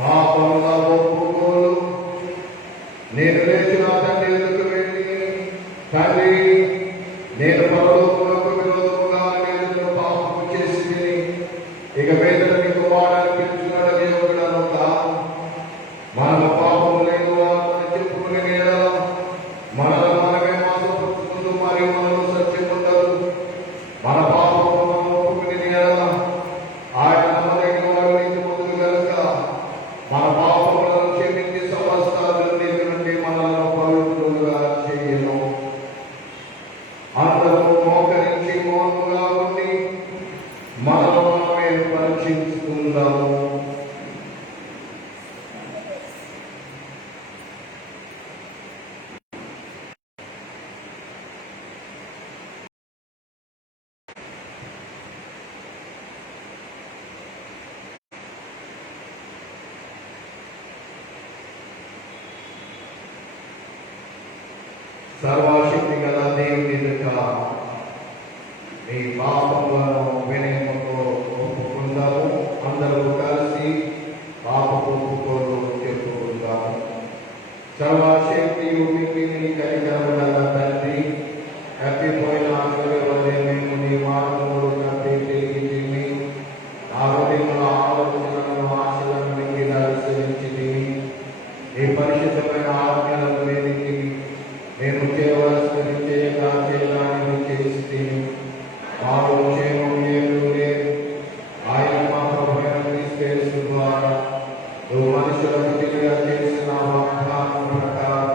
పాపంగా ఒప్పుకోలు. నేను లేచి నా తండ్రి ఎదుకు వెళ్ళి, తండ్రి, నేను పరలోకమునకు విరోధముగా నేను పాపము చేసి ఇక మీద నీకు వాడని పిలుచున్నాడు దేవుడను కాదు. మన పాపము లేని వారు చెప్పుకునే మనలో మనమే మోసపరుచుకుంటూ మరియు మనలో సత్యం ఉండదు. మన పాపము మనం ఒప్పుకునే ఆయన నమ్మదగిన వాడు నీతిమంతుడు కనుక మన పాపములను క్షమించి సమస్త దుర్నీతి నుండి మనలను పవిత్రులుగా చేయను. అందరూ మోకరించి మౌనముగా ఉండి మనలో మనమే పరీక్షించుకుందాము. సర్వశక్తి గల దేవుని ఎదుట మీ పాపములను వినయముతో ఒప్పుకుందాము. అందరూ కలిసి పాపపు ఒప్పుకోలు చెప్పుకుందాము. సర్వశక్తియు మిక్కిలి కనికరముగల తండ్రి, తప్పిపోయిన ఆశలవలె మేము నీ మార్గములు తప్పి తిరిగి ఆ హృదయముల ఆలోచనలను ఆశలను మిక్కిలి అనుసరించితివి. ఈ పరిశుద్ధమైన ఆజ్ఞలను వేదికి నేను చేయవలసినది చేయడానికి చేసి మాకు క్షేమం ఏమీ లేదు. ఆయన మా ప్రభువైన క్రీస్తు ద్వారా నువ్వు మనుషులకు తెలియ చేసిన వాగ్దానం ప్రకారం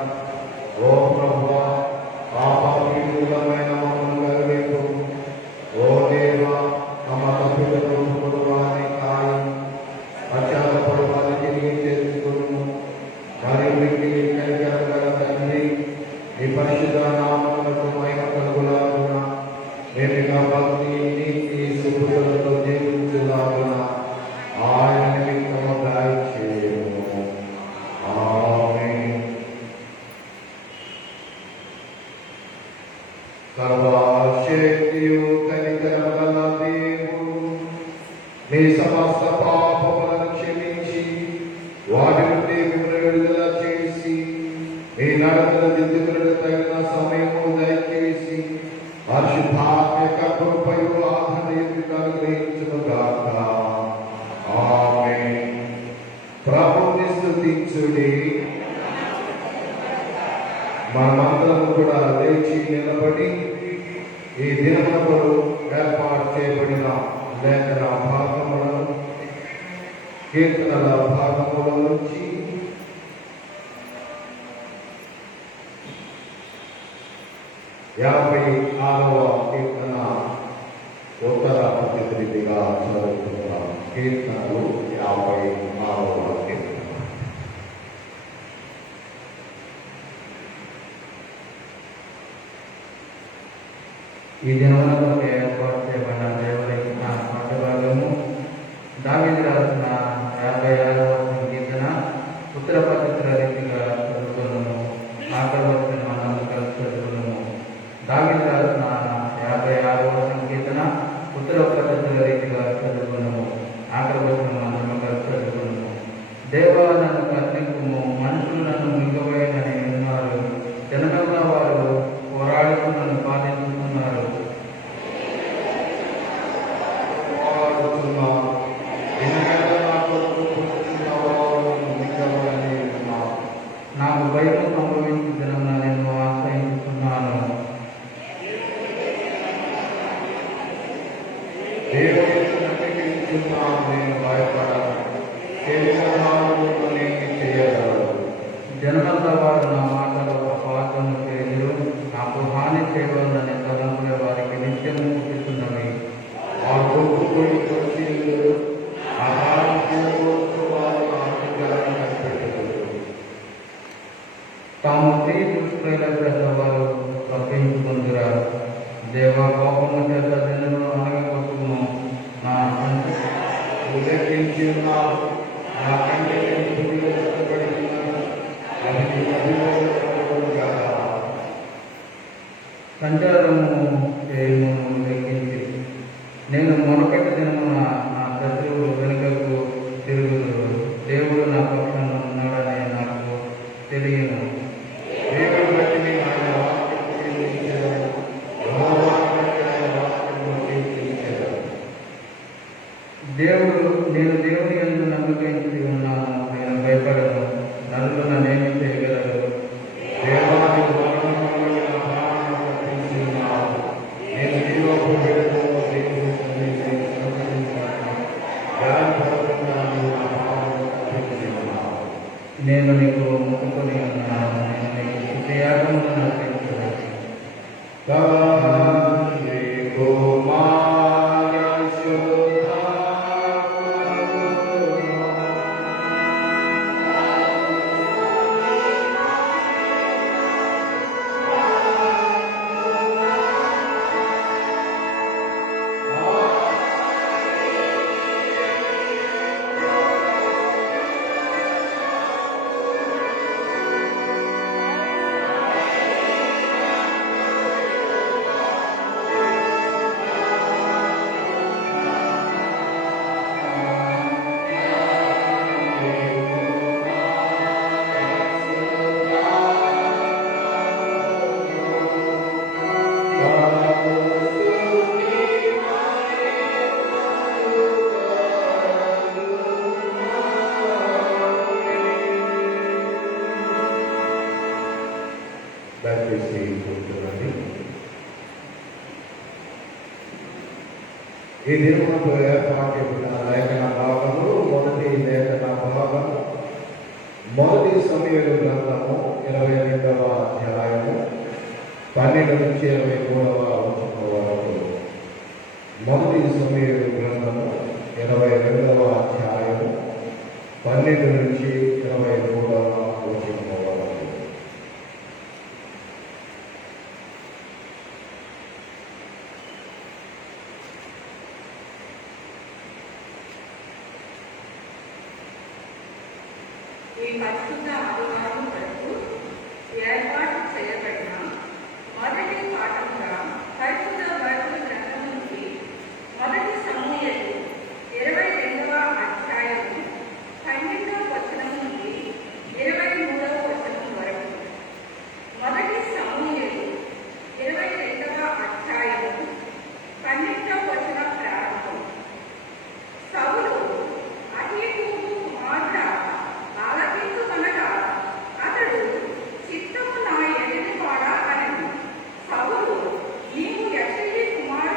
ఓ ప్రభువా, పాపపీడితులమైన మమ్మల్ని కరుణించు. ఓ దేవా, తమ తప్పులను ఒప్పుకొనువాని కాయం పశ్చాత్తపడు వారిని తిరిగి చేసుకును. మరియు మిక్కిలి కనికరముగల తండ్రి, ఈ పరిశుద్ధ నామమునకు మహిమ కలుగులాగున నేను భక్తి నీతి సుఖులతో జీవించులాగున ఆయన నిమిత్తము దయచేయుము. ఆమేన్. సర్వశక్తియు కనికరముగల దేవుడు మీ సమస్త పాపములను క్షమించి వాటి నుండి మిమ్మల్ని విడుదల చేసి మీ నడకల దిద్దుకులకు తగిన సమయము దయచేసి పరిశుద్ధాత్మక కృపయు ఆధునికతను అనుగ్రహించునుగాక. ఆమేన్. ప్రభువుని స్తుతించుడి. మనమందరము కూడా లేచి నిలబడి ఈ దినమునకు ఏర్పాటు చేయబడిన లేఖన భాగములను కీర్తనల భాగముల నుంచి 56వ కీర్తన ఉత్తర ప్రతినిధిగా చదువుతున్నాం. కీర్తనలు 56వ కీర్తన. ఈ దినమునకు ఏర్పాటు చేయబడిన దేవుని పాఠ భాగము దావీదు రాసిన 56వ సంకీర్తన ఉత్తర పద్ధతుల రీతిగా చదువుతున్నాము. ఆఖరి వచ్చిన మనము కలిసి చదువుతున్నాము. దావీదు రాసిన 56వ సంకీర్తన ఉత్తర పద్ధతుల రీతిగా చదువుతున్నాము. ఆఖరి వచ్చిన మనము కలిసి చదువుతున్నాము. దేవా, నన్ను కర్ణింపుము, మనుషులు నన్ను మింగబోయినని విన్నారు. జనముగా వారు పోరాడుతూ నన్ను పాలించుతున్నారు. నాకు భయం సంభవించిన దినమున నేను ఆశ్రయించుతున్నాను. నేను భయపడను. చేయగలరు. జనమంతా వారు నా మాటలు అపార్థము చేయరు. నాకు హాని చేయవలనని తలంపులే వారికి నిత్యం చూపిస్తున్నవి. వారు కొట్టుకొని వచ్చి ఆహారం తాము స్త్రీ పురుషులైన చేత వారు తప్పించుకుందురా. దేవ, కోపము చేత జనులను అనగగొట్టుము. నా ఉదయించి ఉన్నారు. నా కంటే సంచారము చేయము లెక్కించి నేను మొనకటి దినమున నా శత్రువులు వెనుకకు తిరుగుదురు. దేవుడు నా నేను నీకు మొక్కుకొని ఉన్నాను, నేను నీకు స్తుతియాగమును అర్పించవచ్చు. తండ్రి కుమార శుద్ధాత్మ దయచేసి కూర్చోండి. ఈ దినమునకు ఏర్పాటు చేయబడిన లేఖన భాగము, మొదటి లేఖన భాగము మొదటి సమూయేలు గ్రంథము 22వ అధ్యాయము 12 నుంచి 23వ వచనం వరకు. మొదటి సమూయేలు గ్రంథము 22వ అధ్యాయము 12 నుంచి 23వ వచనం వరకు. ఈ పరిశుద్ధ ఆదివారం వరకు ఏర్పాటు చేయబడిన మొదటి పాఠంగా పరిశుద్ధ బైబిల్ గ్రంథం నుంచి మొదటి సమూయేలు 22వ అధ్యాయము 12వ వచనం నుండి 23వ వచనం వరకు. మొదటి సమూయేలు 22వ అధ్యాయము 12వ వచనం ప్రారంభం. సౌలు అహీతూబు కుమారుడా ఆలకించుకొనగా అతడు చిత్తము నా ఎడలివాడా అనెను. సౌలు నీవు యెష్షయి కుమారుడవని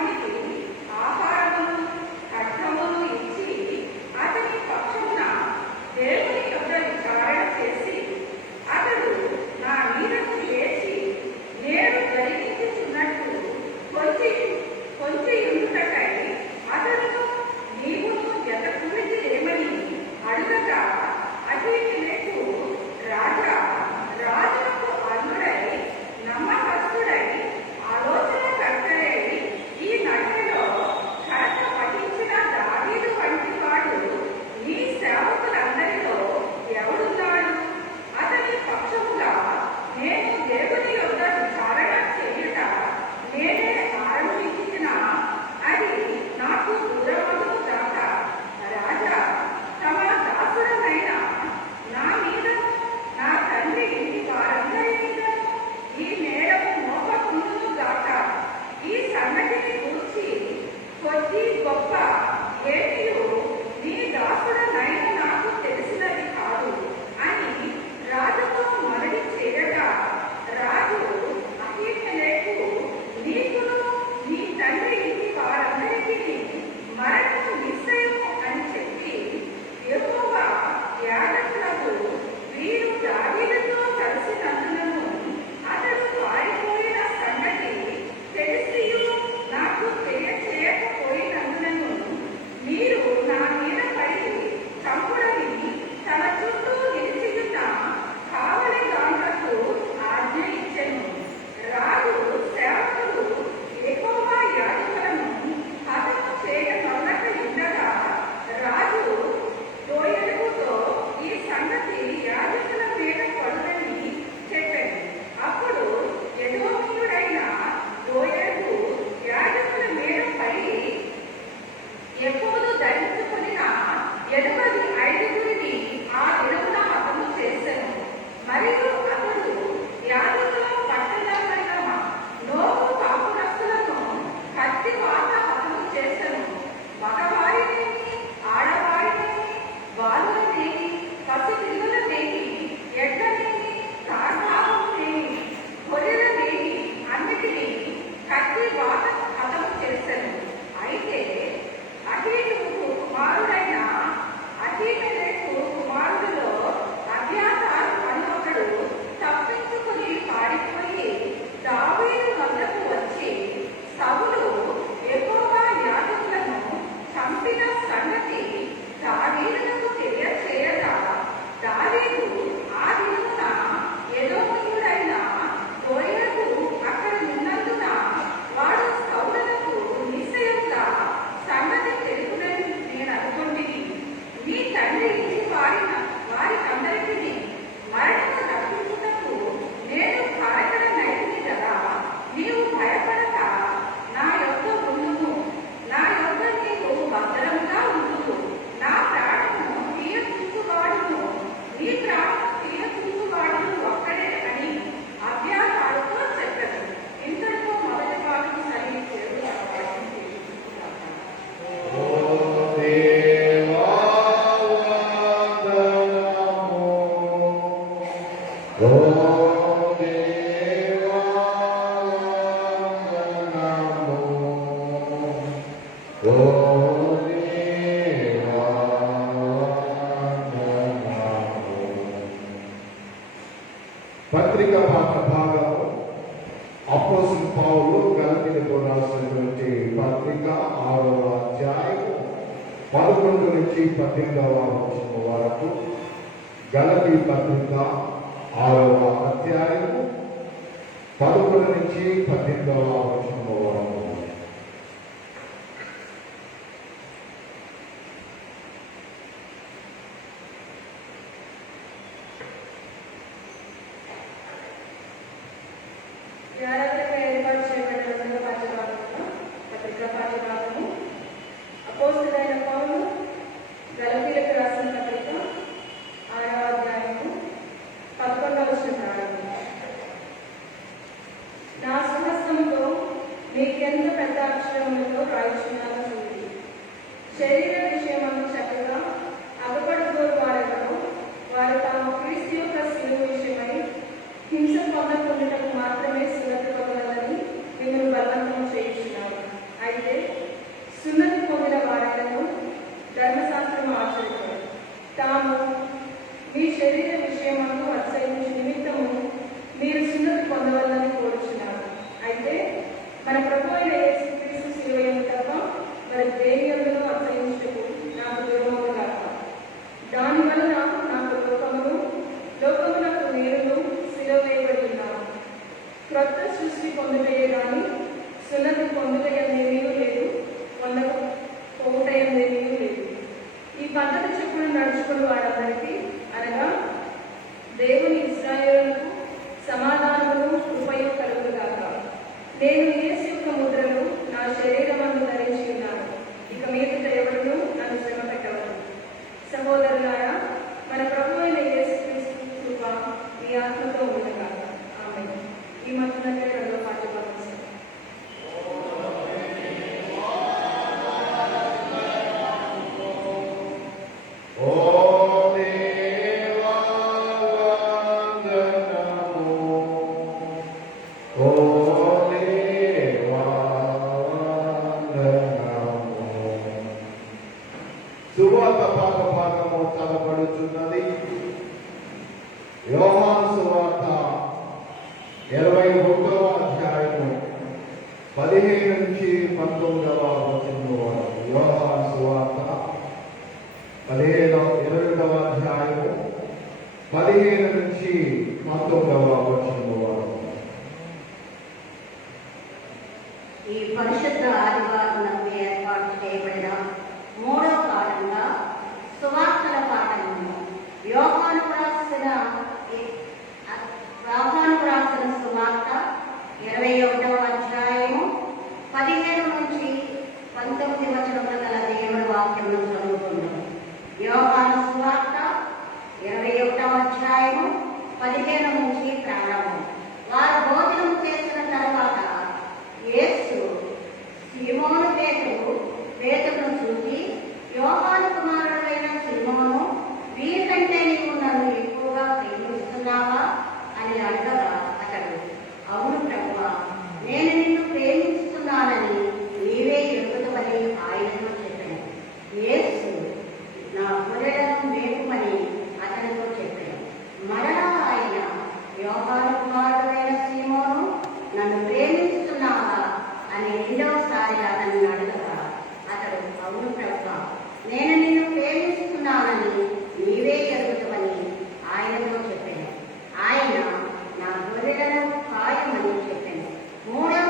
ఓ దేవా వందనము. ఓ దేవా వందనము. పత్రిక భాగము అపోస్తలుడైన పౌలు గలతీయులకు రాసినటువంటి పత్రిక 6వ అధ్యాయము 11 నుంచి 18వ వచనం వరకు. గలతీ పత్రిక 6వ అధ్యాయము 11 నుంచి 18వ వచనం వరకు. యారాధనకు ఏర్పాటు చేయబడిన రెండవ పాఠ్యభాగము, పత్రిక పాఠ్యభాగము, అపోస్తలుడైన పౌలు గలతీయులకు రాసిన పత్రిక 6వ అధ్యాయము 11వ వచనం ప్రారంభం. నా స్వహస్తంతో మీకెంత పెద్ద అక్షరములతో రాయిచున్నానో చూడండి. శరీర విషయమందు చక్కగా అగపడుకోరు వారెవరో వారు తాము క్రీస్తు యొక్క శిలువ విషయమై హింస పొందకుండాటకు మాత్రమే సున్నతి పొందాలని మిమ్మల్ని బలవంతం చేయించున్నారు. అయితే సున్నతి పొందిన వారైనను ధర్మశాస్త్రం ఆచరించారు. తాము మీ శరీర విషయమందు అతిశయించు నిమిత్తము మీరు సున్నతి పొందవాలని కోరుచున్నారు. అయితే మన ప్రభు అయిన యేసుక్రీస్తు శిలువయందు తప్ప మరి దేని యందును అతిశయించుటకు నాకు దూరమవును గాక. దానివలన నాకు లోకమునకు నేరును శిలువ వేయబడి ఉన్నాను. క్రొత్త సృష్టి పొందుటయే గాని సున్నతి పొందుటయేమీ లేదు, పొందకపోవుటయేమీ లేదు. ఈ పద్ధతి చొప్పున నడుచుకుని వారందరికీ అనగా దేవుని ఇశ్రాయేలుకు సమాధానమును కృపయు కలుగుగాక. నేను యేసు యొక్క ముద్రను నా శరీరమందు ధరించి ఉన్నాను. ఇక మీదట ఎవరునూ నన్ను శ్రమ పెట్టవద్దు. సహోదరులారా, మన ప్రభు అయిన యేసుక్రీస్తు కృప మీ ఆత్మతో ఉండగాక. ఆమేన్. ఈ మధ్యనే రెండో పాఠ్యభాగం. ఓ దేవా వందనము. ఓ దేవా వందనము. సువార్త భాగము చదవబడుచున్నది. యోహాను సువార్త 21వ అధ్యాయము 15 నుంచి 19వ వచనం వరకు. యోహాను సువార్త 22వ అధ్యాయము 15 నుంచి 19వ వచనం వరకు. ఈ పరిశుద్ధ ఆదివారమునకు ఏర్పాటు చేయబడిన మూడవ పాఠంగా సువార్తల పాఠము. యోహాను రాసిన సువార్త 21వ అధ్యాయము 15 నుంచి 19 వచనముల గల దేవుని వాక్యమును చదువుకుందాం. యోహాను సువార్త 21వ అధ్యాయము 15 నుంచి ప్రారంభం. వారు భోజనం చేసిన తర్వాత యేసు సీమోను పేతురును చూసి, యోహాను కుమారుడైన సీమోను, వీరికంటే నీవు నన్ను ఎక్కువగా ప్రేమిస్తున్నావా అని అడగగా అతడు, అవును ప్రభువా, నేను నిన్ను ప్రేమిస్తున్నానని నీవే ఎరుగుదవని ఆయనతో చెప్పాను. యేసు నా గొర్రెలను మేపుమని అతనితో చెప్పాను. మరలా ఆయన, యోహాను కుమారుడైన సీమోను, నన్ను ప్రేమిస్తున్నావా అని రెండవసారి అతన్ని అడగగా అతడు, అవును ప్రభువా, నేను నిన్ను ప్రేమిస్తున్నానని నీవే ఎరుగుదవని ఆయనతో చెప్పాను. ఆయన, నా గొర్రెలను కాయమని చెప్పాను. మూడవ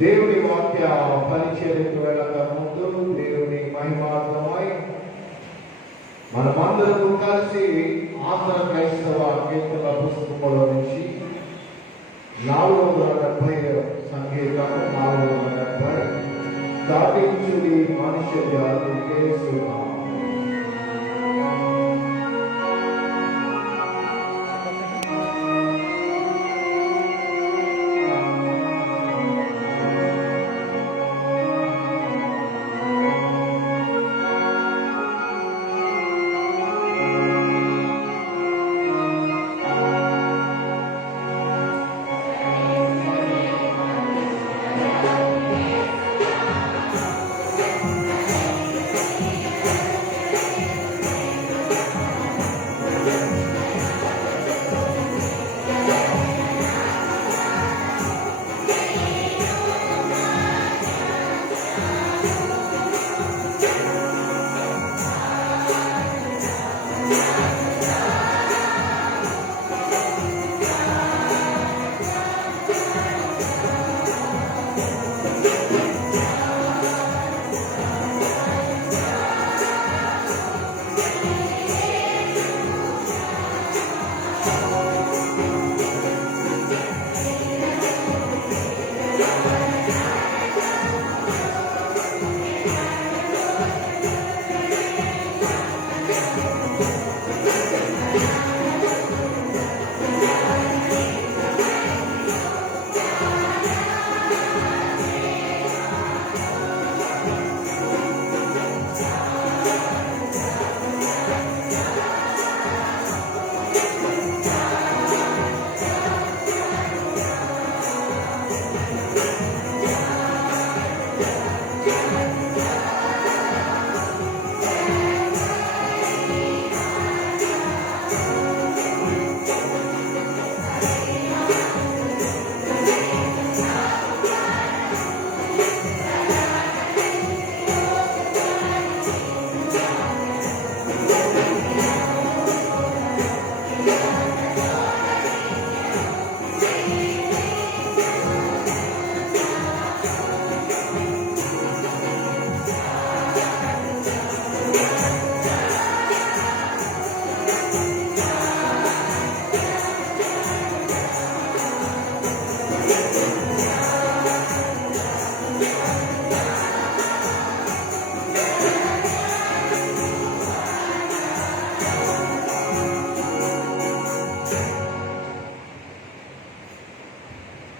దేవుని వాక్య పరిచర్యకు వెళ్ళక ముందు దేవుని మహిమార్థమై మనమందరము కలిసి ఆంధ్ర క్రైస్తవ కీర్తనల పుస్తకంలో నుంచి 470 సంగీతం 470 దాటించుడి మనుష్య జాతి కేసునా.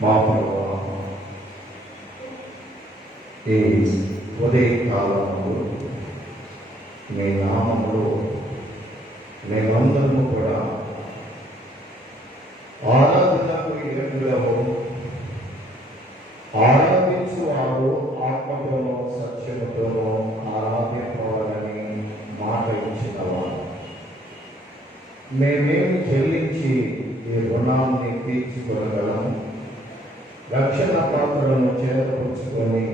మా ప్రభువా, ఈ ఉదయకాలంలో మీ నామములో మేమందరము కూడా ఆరాధనకు యోగ్యులము, ఆరాధించువారు ఆత్మతోనూ సత్యముతోనూ ఆరాధింపవాలని మాట ఇచ్చినవారు. మేమేమి చెల్లించి ఈ రుణాన్ని తీర్చుకోగలము? రక్షణ పాత్రలను చేరపుచ్చుకొని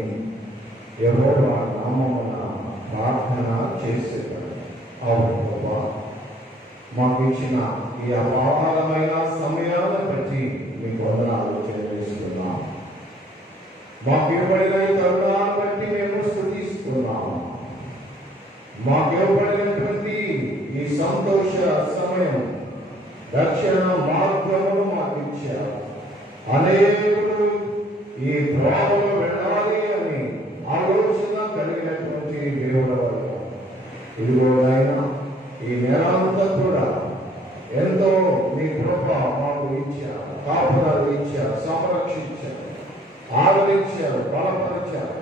యెహోవా నామమున ప్రార్థన చేసేవారు. అవును ప్రభువా, మాకు ఇచ్చిన ఈ అపారమైన సమయాన్ని బట్టి మీకు వందనాలు చెల్లిస్తున్నాం. మాకు ఇవ్వబడిన ఈ తరుణాన్ని బట్టి మేము స్తుతిస్తున్నాము. మాకు ఇవ్వబడినటువంటి ఈ సంతోష సమయం, రక్షణ మార్గమును మాకు ఇచ్చారు. అనేకులు ఈ త్రోవలో వెళ్ళాలి అని ఆలోచన కలిగినటువంటి దేవుడు వల్ల ఇదిగో నాయన, ఈ నెలంతా కూడా ఎంతో మీ కృప మాకు ఇచ్చారు, కాపురాలు ఇచ్చారు, సంరక్షించారు, ఆదరించారు, బలపరిచారు,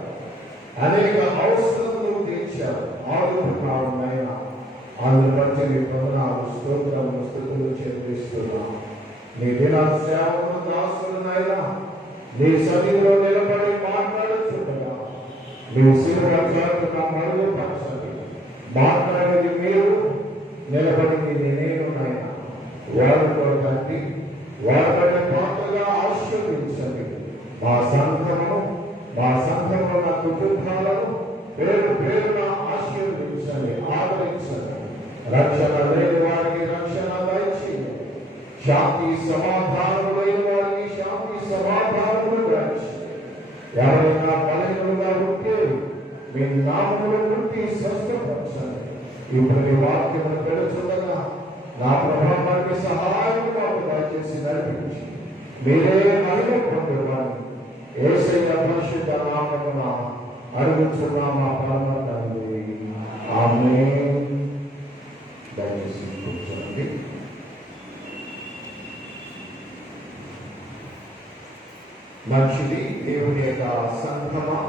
అనేక అవసరములు తీర్చారు, ఆదుకున్నారు నాయన. అందుని బట్టి మీ వందనాలు, స్తోత్రములు, స్తుతులు చెల్లిస్తున్నాం. నీ దిన సేవను దాసులనైనా నీ సన్నిధిలో నిలబడి మాట్లాడుతుండగా నీ శిలువ చేతున్న మరుగుపరచండి. మాట్లాడేది మీరు, నిలబడింది నేను నాయన. వారితో తండ్రి వారి పాత్రగా ఆశీర్వదించండి. మా సంఘమును, మా సంఘంలో ఉన్న కుటుంబాలను పేరు పేరున ఆశీర్వదించండి, ఆదరించండి. రక్షణ లేని వారికి రక్షణ దయచేయండి. శాంతి సమాధానములైన వారికి శాంతి సమాధానములు దయచేయండి. ఎవరైనా బలహీనులుగా ఉంటే మీ నామములు పుట్టి స్వస్థపరచండి. ఇప్పుడు మీ వాక్యం పెడుతుండగా నా ప్రభావానికి సహాయం మాకు దయచేసి నడిపించి మీరే మహిమ పొందేవాడిని యేసయ్య పరిశుద్ధ నామమున అడుగుచున్నాం మా పరమ తండ్రి. ఆమేన్. దయచేసి కూర్చోండి. మంచిది. దేవుని యొక్క సంఘమా,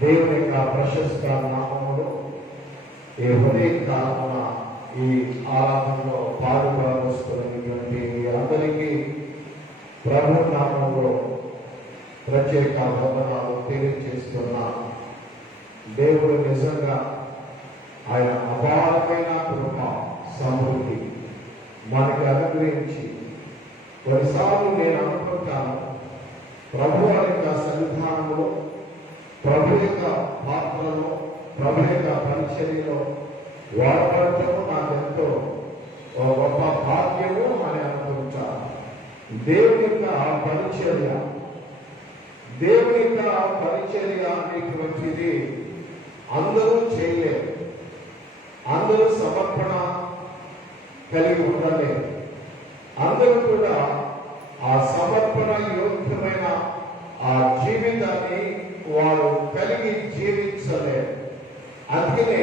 దేవుని యొక్క ప్రశస్త నామములో ఈ ఉదయకాలమున ఈ ఆరాధనలో పాల్గొనవలసినటువంటి అందరికీ ప్రభు నామంలో ప్రత్యేక వందనాలు తెలియజేస్తున్న దేవుడు నిజంగా ఆయన అపారమైన కృప సమృద్ధి మనకి అనుగ్రహించి కొన్నిసార్లు నేను అనుకుంటాను ప్రభు యొక్క సన్నిధానంలో, ప్రభు యొక్క పాత్రలో, ప్రభు యొక్క పరిచర్యలో వాడటము నాకెంతో గొప్ప భాగ్యము అని అనుకుంటాను. దేవుని యొక్క పరిచర్య, దేవుని యొక్క పరిచర్య అనేటువంటిది అందరూ చేయలేరు, అందరూ సమర్పణ కలిగి ఉండలేరు, అందరూ కూడా ఆ సమర్పణ యోగ్యమైన ఆ జీవితాన్ని వారు కలిగి జీవించలేరు. అందుకనే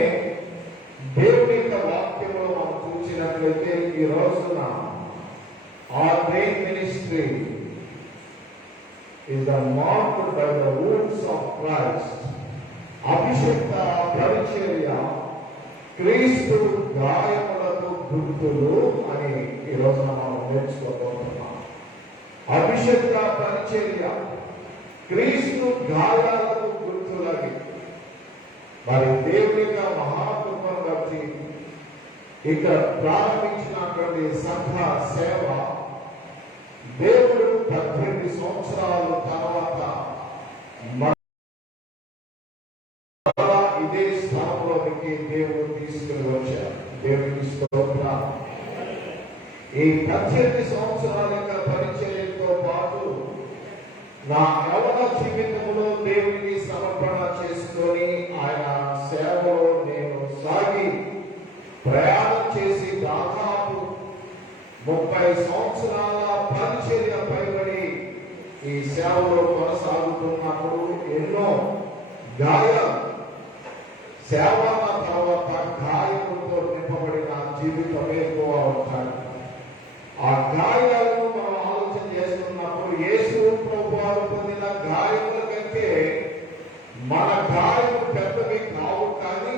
దేవుని యొక్క వాక్యంలో మనం చూసినట్లయితే ఈ రోజున our main ministry is marked by the wounds of Christ. అభిషేక్త పరిచర్య క్రీస్తు గాయములకు గుర్తులు అని ఈ రోజున మనం నేర్చుకోబోతున్నాం. అభిషేక్త పరిచర్య క్రీస్తు గాయాలకు గుర్తులకి మరి దేవుని యొక్క మహాకృపను బట్టి ఇక్కడ ప్రారంభించినటువంటి సంఘ సేవ దేవుడు 18 సంవత్సరాల తర్వాత ఇదే స్థానంలోనికి దేవుడు తీసుకుని వచ్చారు. దేవునికి స్తోత్రం. ఈ 18 సంవత్సరాల యొక్క పరిచర్యతో పాటు నా యవన జీవితంలో దేవునికి సమర్పణ చేసుకొని ఆయన సేవలో నేను సాగి ప్రయాణం చేసి దాదాపు 30 సంవత్సరాల పరిచర్య పైబడి ఈ సేవలో కొనసాగుతున్నప్పుడు ఎన్నో గాయాలు, సేవ తర్వాత గాయములతో నింపబడిన జీవితం ఎక్కువ ఉంటాయి. ఆ గాయాలను మనం ఆలోచన చేస్తున్నప్పుడు యేసు ప్రభువారు పొందిన గాయముల కంటే మన గాయము పెద్దవి కావు, కానీ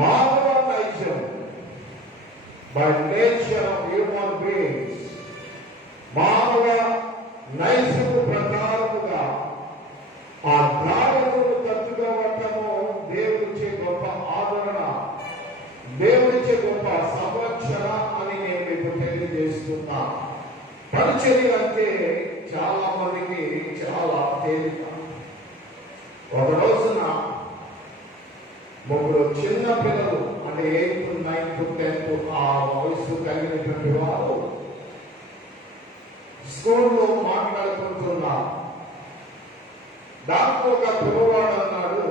మానవ నైజం by nature of human beings, మానవ నైజము ప్రకారముగా ఆ గాయములను తట్టుకోవటము దేవుడిచ్చే గొప్ప ఆదరణ, దేవుడిచ్చే గొప్ప సంరక్షణ అని నేను మీకు తెలియజేస్తున్నా. పరిచర్య అంటే చాలా మందికి చాలా తేలిక. ఒక రోజున 3 చిన్న పిల్లలు అంటే 8th, 9th, 10th ఆ వయసు కలిగినటువంటి వారు స్కూల్లో మాట్లాడుకుంటున్నారు. దాంట్లో ఒక పిల్లవాడు అన్నాడు,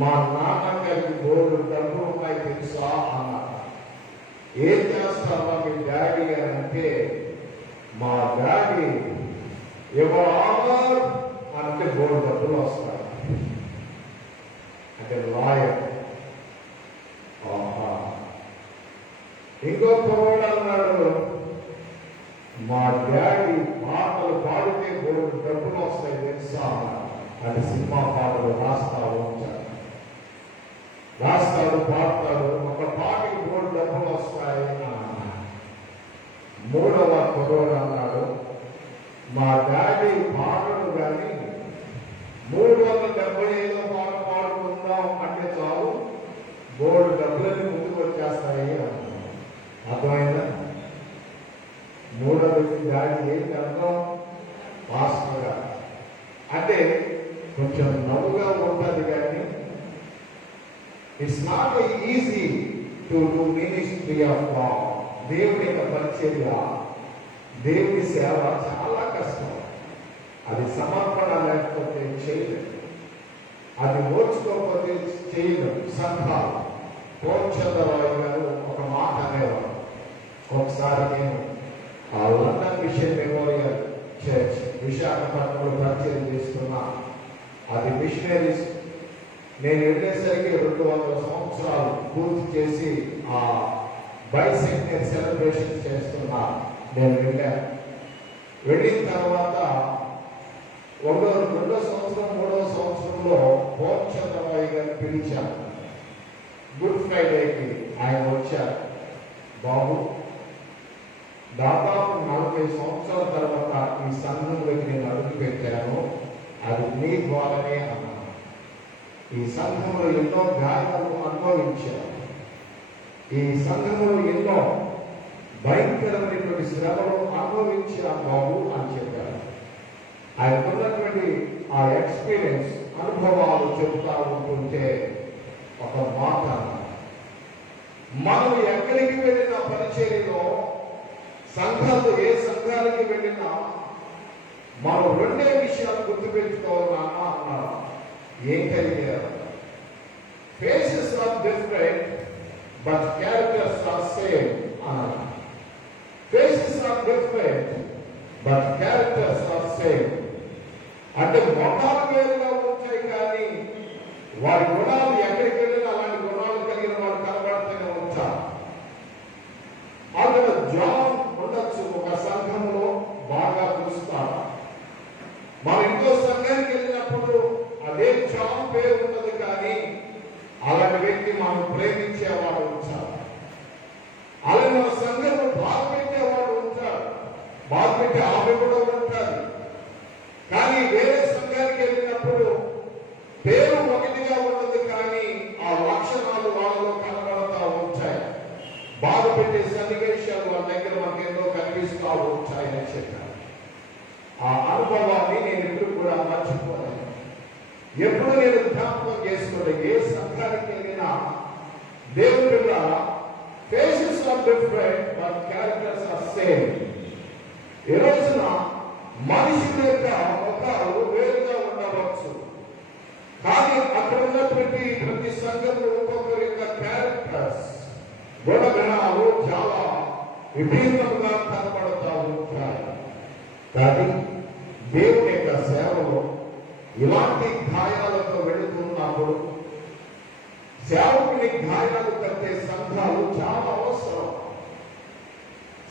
మా నాన్నగారికి బోర్డు డబ్బులు ఉన్నాయి తెలుసా అన్నాడు. ఏం చేస్తావా మీ డాడీ అని అంటే, మా డాడీ ఎవరు అంటే బోర్డు డబ్బులు వస్తాయి అంటే లాయర్. ఇంకో పిల్లవాడు అన్నాడు, మా డాడీ పాటలు పాడితే బోర్డు డబ్బులు వస్తాయి తెలుసా అంటే సినిమా పాటలు రాస్తాడు, పాడతాడు, ఒక పాటకి 3 డబ్బులు వస్తాయి అన్నాడు. 3వ కుర్రోడు అన్నాడు, మా డాడీ పాటలు కానీ 375 పాట పాడుకుందాం అంటే చాలు 3 డబ్బులని ముందుకు వచ్చేస్తాయి అన్నాడు. అర్థమైందా? 3వ డాడీ ఏంటి అర్థం? పాస్టర్ గా అంటే కొంచెం నవ్వుగా ఉంటుంది, కానీ it's not easy to do ministry of God. దేవుని యొక్క పరిచర్య, దేవుని సేవ చాలా కష్టం. అది సమర్పణ చేయలేదు. అది ఓర్చుకోకపోతే చేయలేదు. సంఘాలు పోచంద్రరావు గారు ఒక మాట అనేవారు. ఒకసారి నేను ఆ లండన్ మిషన్ మెమోరియల్ చర్చ్ విశాఖపట్నంలో పరిచయం చేస్తున్నా. అది మిషనరీస్ నేను వెళ్ళేసరికి 200 సంవత్సరాలు పూర్తి చేసి ఆ బైసెంటరీ సెలబ్రేషన్ చేస్తున్నా. నేను వెళ్ళిన తర్వాత 2వ సంవత్సరం 3వ సంవత్సరంలో పోచంద్రరావు గారిని పిలిచాను. గుడ్ ఫ్రైడేకి ఆయన వచ్చారు. బాబు, దాదాపు 40 సంవత్సరాల తర్వాత ఈ సంఘంలోకి నేను అడుగు పెట్టాను. అది నీ ద్వారానే అన్నాను. ఈ సంఘంలో ఎన్నో గాయాలు అనుభవించాను. ఈ సంఘంలో ఎన్నో భయంకరమైనటువంటి శ్రమలు అనుభవించాను బాబు అని చెప్పారు. ఆయనకున్నటువంటి ఆ ఎక్స్పీరియన్స్ అనుభవాలు చెబుతా ఉంటుంటే ఒక మాట అన్నారు. మనం ఎక్కడికి వెళ్ళిన పరిచర్యలో సంఘాలు ఏ సంఘాలకి వెళ్ళినా మనం 2 విషయాలు గుర్తుపెట్టుకోవాలన్నా అన్నారు. ఏంటడిగారు? Faces are different but characters are same అన్నారు. Faces are different but characters are same. అంటే మొఖాలు వేరుగా ఉంటాయి కానీ వారి గుణాలు ఎక్కడికి వెళ్ళినా అలాంటి గుణాలు కలిగిన వారు కనబడుతూనే ఉంటారు. అక్కడ జాబ్ ఉండొచ్చు, ఒక సంఘంలో బాగా చూస్తారు. మన ఇంకో సంఘానికి వెళ్ళినప్పుడు అదే జాబ్ పేరు ఉండదు కానీ అలాంటి వ్యక్తి మనం ప్రేమించేవాడు ఉంటారు. అలాగే మన సంఘంలో బాధ పెట్టేవాడు ఉంటాడు, బాధ పెట్టే ఆమె కూడా ఉంటారు. కానీ వేరే సంఘానికి వెళ్ళినప్పుడు పేరు ఒకటిగా ఉండదు కానీ ఆ లక్షణాలు వాళ్ళలో కనబడతా ఉంటాయి. బాధ పెట్టే సన్నివేశాలు వాళ్ళ దగ్గర మనకు ఎంతో కనిపిస్తూ ఉంటాయని చెప్పారు. ఆ అనుభవాన్ని నేను ఎప్పుడు కూడా మర్చిపోలేను. ఎప్పుడు నేను జ్ఞాపకం చేసుకోవాలి. ఏ సంఘానికి వెళ్ళినా దేవుడి faces are different but characters are same. ఈ రోజున మనుషుల యొక్క ముఖాలు వేరుగా ఉండవచ్చు కానీ అక్కడ ఉన్నటువంటి ప్రతి సంఘంలో ఒక్కొక్కరి యొక్క క్యారెక్టర్స్ గుణగణాలు చాలా విభిన్నంగా కనబడతా ఉంటాయి. కానీ దేవుని యొక్క సేవలో ఇలాంటి గాయాలతో వెళుతున్నప్పుడు సేవకుని గాయాలు కట్టే సంఘాలు చాలా అవసరం.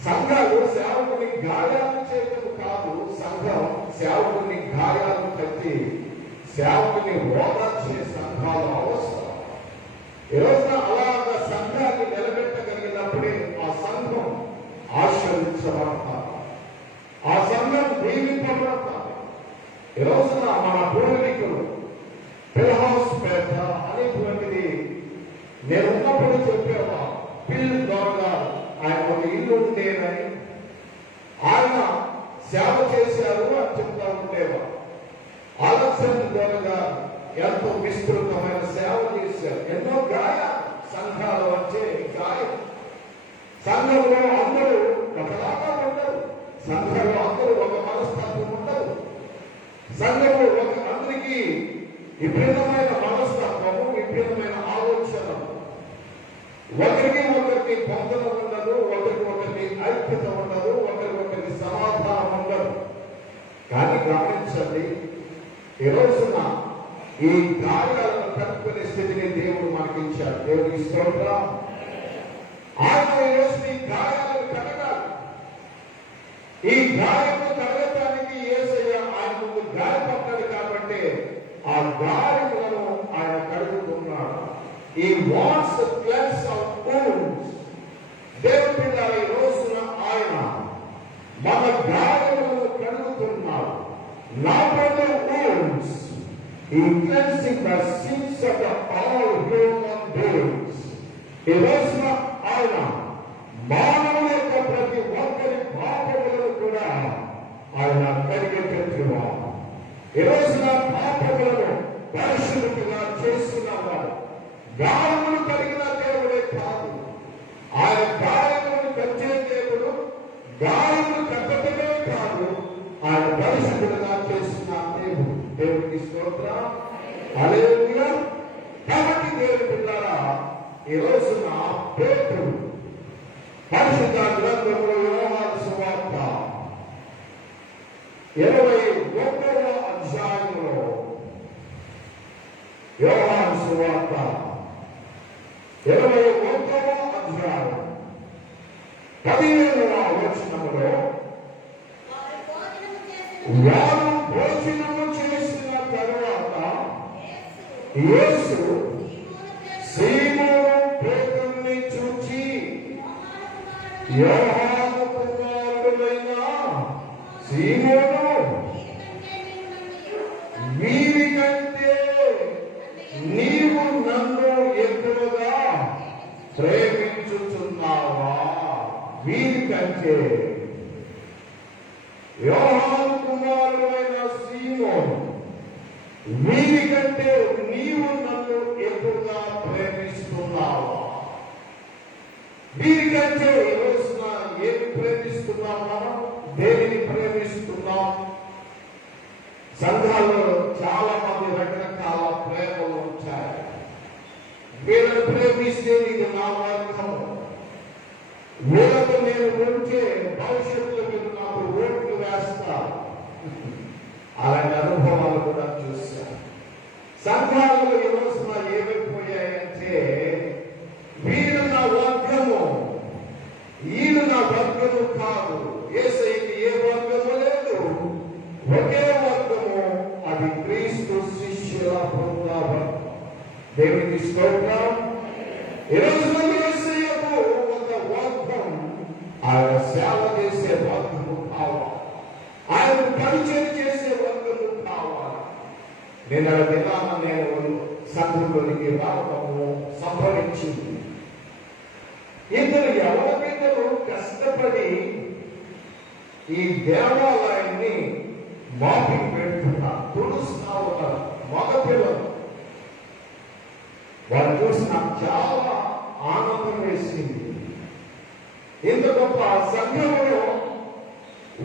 సంఘాలు సేవకుని గాయాలు చేయడం కాదు, సంఘం సేవకుని గాయాలు కట్టి సేవకుని ఓదార్చే సంఘాలు అవసరం. ఈరోజున అలాగా సంఘాన్ని నిలబెట్టగలిగినప్పుడే ఆ సంఘం ఆశీర్వదించబడతారు, ఆ సంఘం దీవింపబడతారు. ఈ రోజున మన పూర్వీకులు పిల్హౌస్పేట అనేటువంటిది నేను ఉన్నప్పుడు చెప్పేవా. పిల్ గారు ఆయన ఒక ఇల్లు ఉండేదని ఆయన సేవ చేశారు అని చెప్తా ఉండేవా. అలెగ్జాండర్ గారు ఎంతో విస్తృతమైన సేవ చేశారు. ఎన్నో గాయాలు సంఘాలు వచ్చే గాయం. సంఘంలో అందరూ ఒకలాగా ఉండరు, సంఘంలో అందరూ ఒక మనస్తత్వం ఉండదు. సంఘంలో అందరికీ విభిన్నమైన మనస్తత్వము, విభిన్నమైన ఆలోచనలు, ఒకరికి ఒకరికి పొందన ఉండదు, ఒకరికి ఐక్యత ఉండదు, ఒకరికి సమాధానం ఉండదు. కానీ గమనించండి, ఈ రోజున ఈ గాయాలను కట్టుకునే స్థితిని దేవుడు మనకి ఇచ్చాడు. దేవుడికి స్తోత్రం. ఆయన ఈ రోజు ఈ గాయాలను కడగాలి. ఈ గాయాలను కడగటానికి యేసయ్య ఆయన ముందు గాయపడ్డాడు కాబట్టి ఆ గాయములను ఆయన కడుగుతున్నాడు. ఈ వాట్స్ క్లెన్స్ ఆఫ్ wounds. దేవుడి ఈ రోజున ఆయన మన గాయములను కడుగుతున్నాడు. Not only wounds, he cleansing the sins of the all human beings. ఈ రోజున ఆయన మానవుల యొక్క ప్రతి ఒక్కరి పాపములను కూడా ఆయన కడిగేటట్టున్నాడు. ఈ రోజున పాపములను పరిశుద్ధంగా చేస్తున్నవాడు. గాయములు కలిగిన దేవుడే కాదు, ఆయన గాయములను కట్టే దేవుడు. గాయములు కట్టడమే కాదు, ఆయన పరిశుద్ధంగా చేస్తున్న దేవుడు. దేవుడికి స్తోత్రం. హల్లెలూయా. కాబట్టి దేవుని పిల్లారా, ఈ రోజున పేతురు పరిశుద్ధ గ్రంథంలో యోహాను సువార్త 21వ అధ్యాయంలో, యోహాను సువార్త 21వ అధ్యాయం 15వ వచనములో, వారు భోజనము చేసిన తరువాత యేసు సీమోను పేతురుని చూచి, యోహాను కుమారుడైన సీమోను, వీరికంటే నీవు నన్ను ఎక్కువగా ప్రేమించుచున్నావా? వీరికంటే, యోహాను కుమారుడైన సీమోను, వీరికంటే నీవు నన్ను ఎక్కువగా ప్రేమిస్తున్నావా? వీరికంటే ఈ రోజున ఏమి ప్రేమిస్తున్నాం? మనం దేనిని ప్రేమిస్తున్నాం? సంఘాల్లో చాలా మంది రకరకాల ప్రేమలు ఉంటాయి. వీళ్ళని ప్రేమిస్తే ఇది నా వర్గము, వీళ్ళతో నేను ఉంటే భవిష్యత్తులో మీరు నాకు ఓట్లు వేస్తారు. అలాంటి అనుభవాలు కూడా చూశాను. సంఘాలలో ఈ రోజున ఏమైపోయాయంటే, వీళ్ళు నా వర్గము, వీళ్ళు నా వర్గము కాదు. యేసయ్యకి ఏ వర్గము లేదు, ఒకే వర్గము, అది క్రీస్తు శిష్యుల బృందావనం. దేవునికి స్తోత్రం. ఈ రోజున యేసయ్యకు ఒక వర్గం, ఆయన సేవ చేసే వర్గము కావాలి, ఆయన పరిచయం చేసే వర్గము కావాలి. నేను దినాన నేను సంఘంలోనికి రావడము సంభవించింది. ఇద్దరు ఎవరిద్దరు కష్టపడి ఈ దేవాలయాన్ని మాపింగ్ పెడుతున్నారు, తుడుస్తా ఉన్నారు. మగ పిల్లలు వాళ్ళు చూసి నాకు చాలా ఆనందం వేసింది. ఇంత గొప్ప సంఘంలో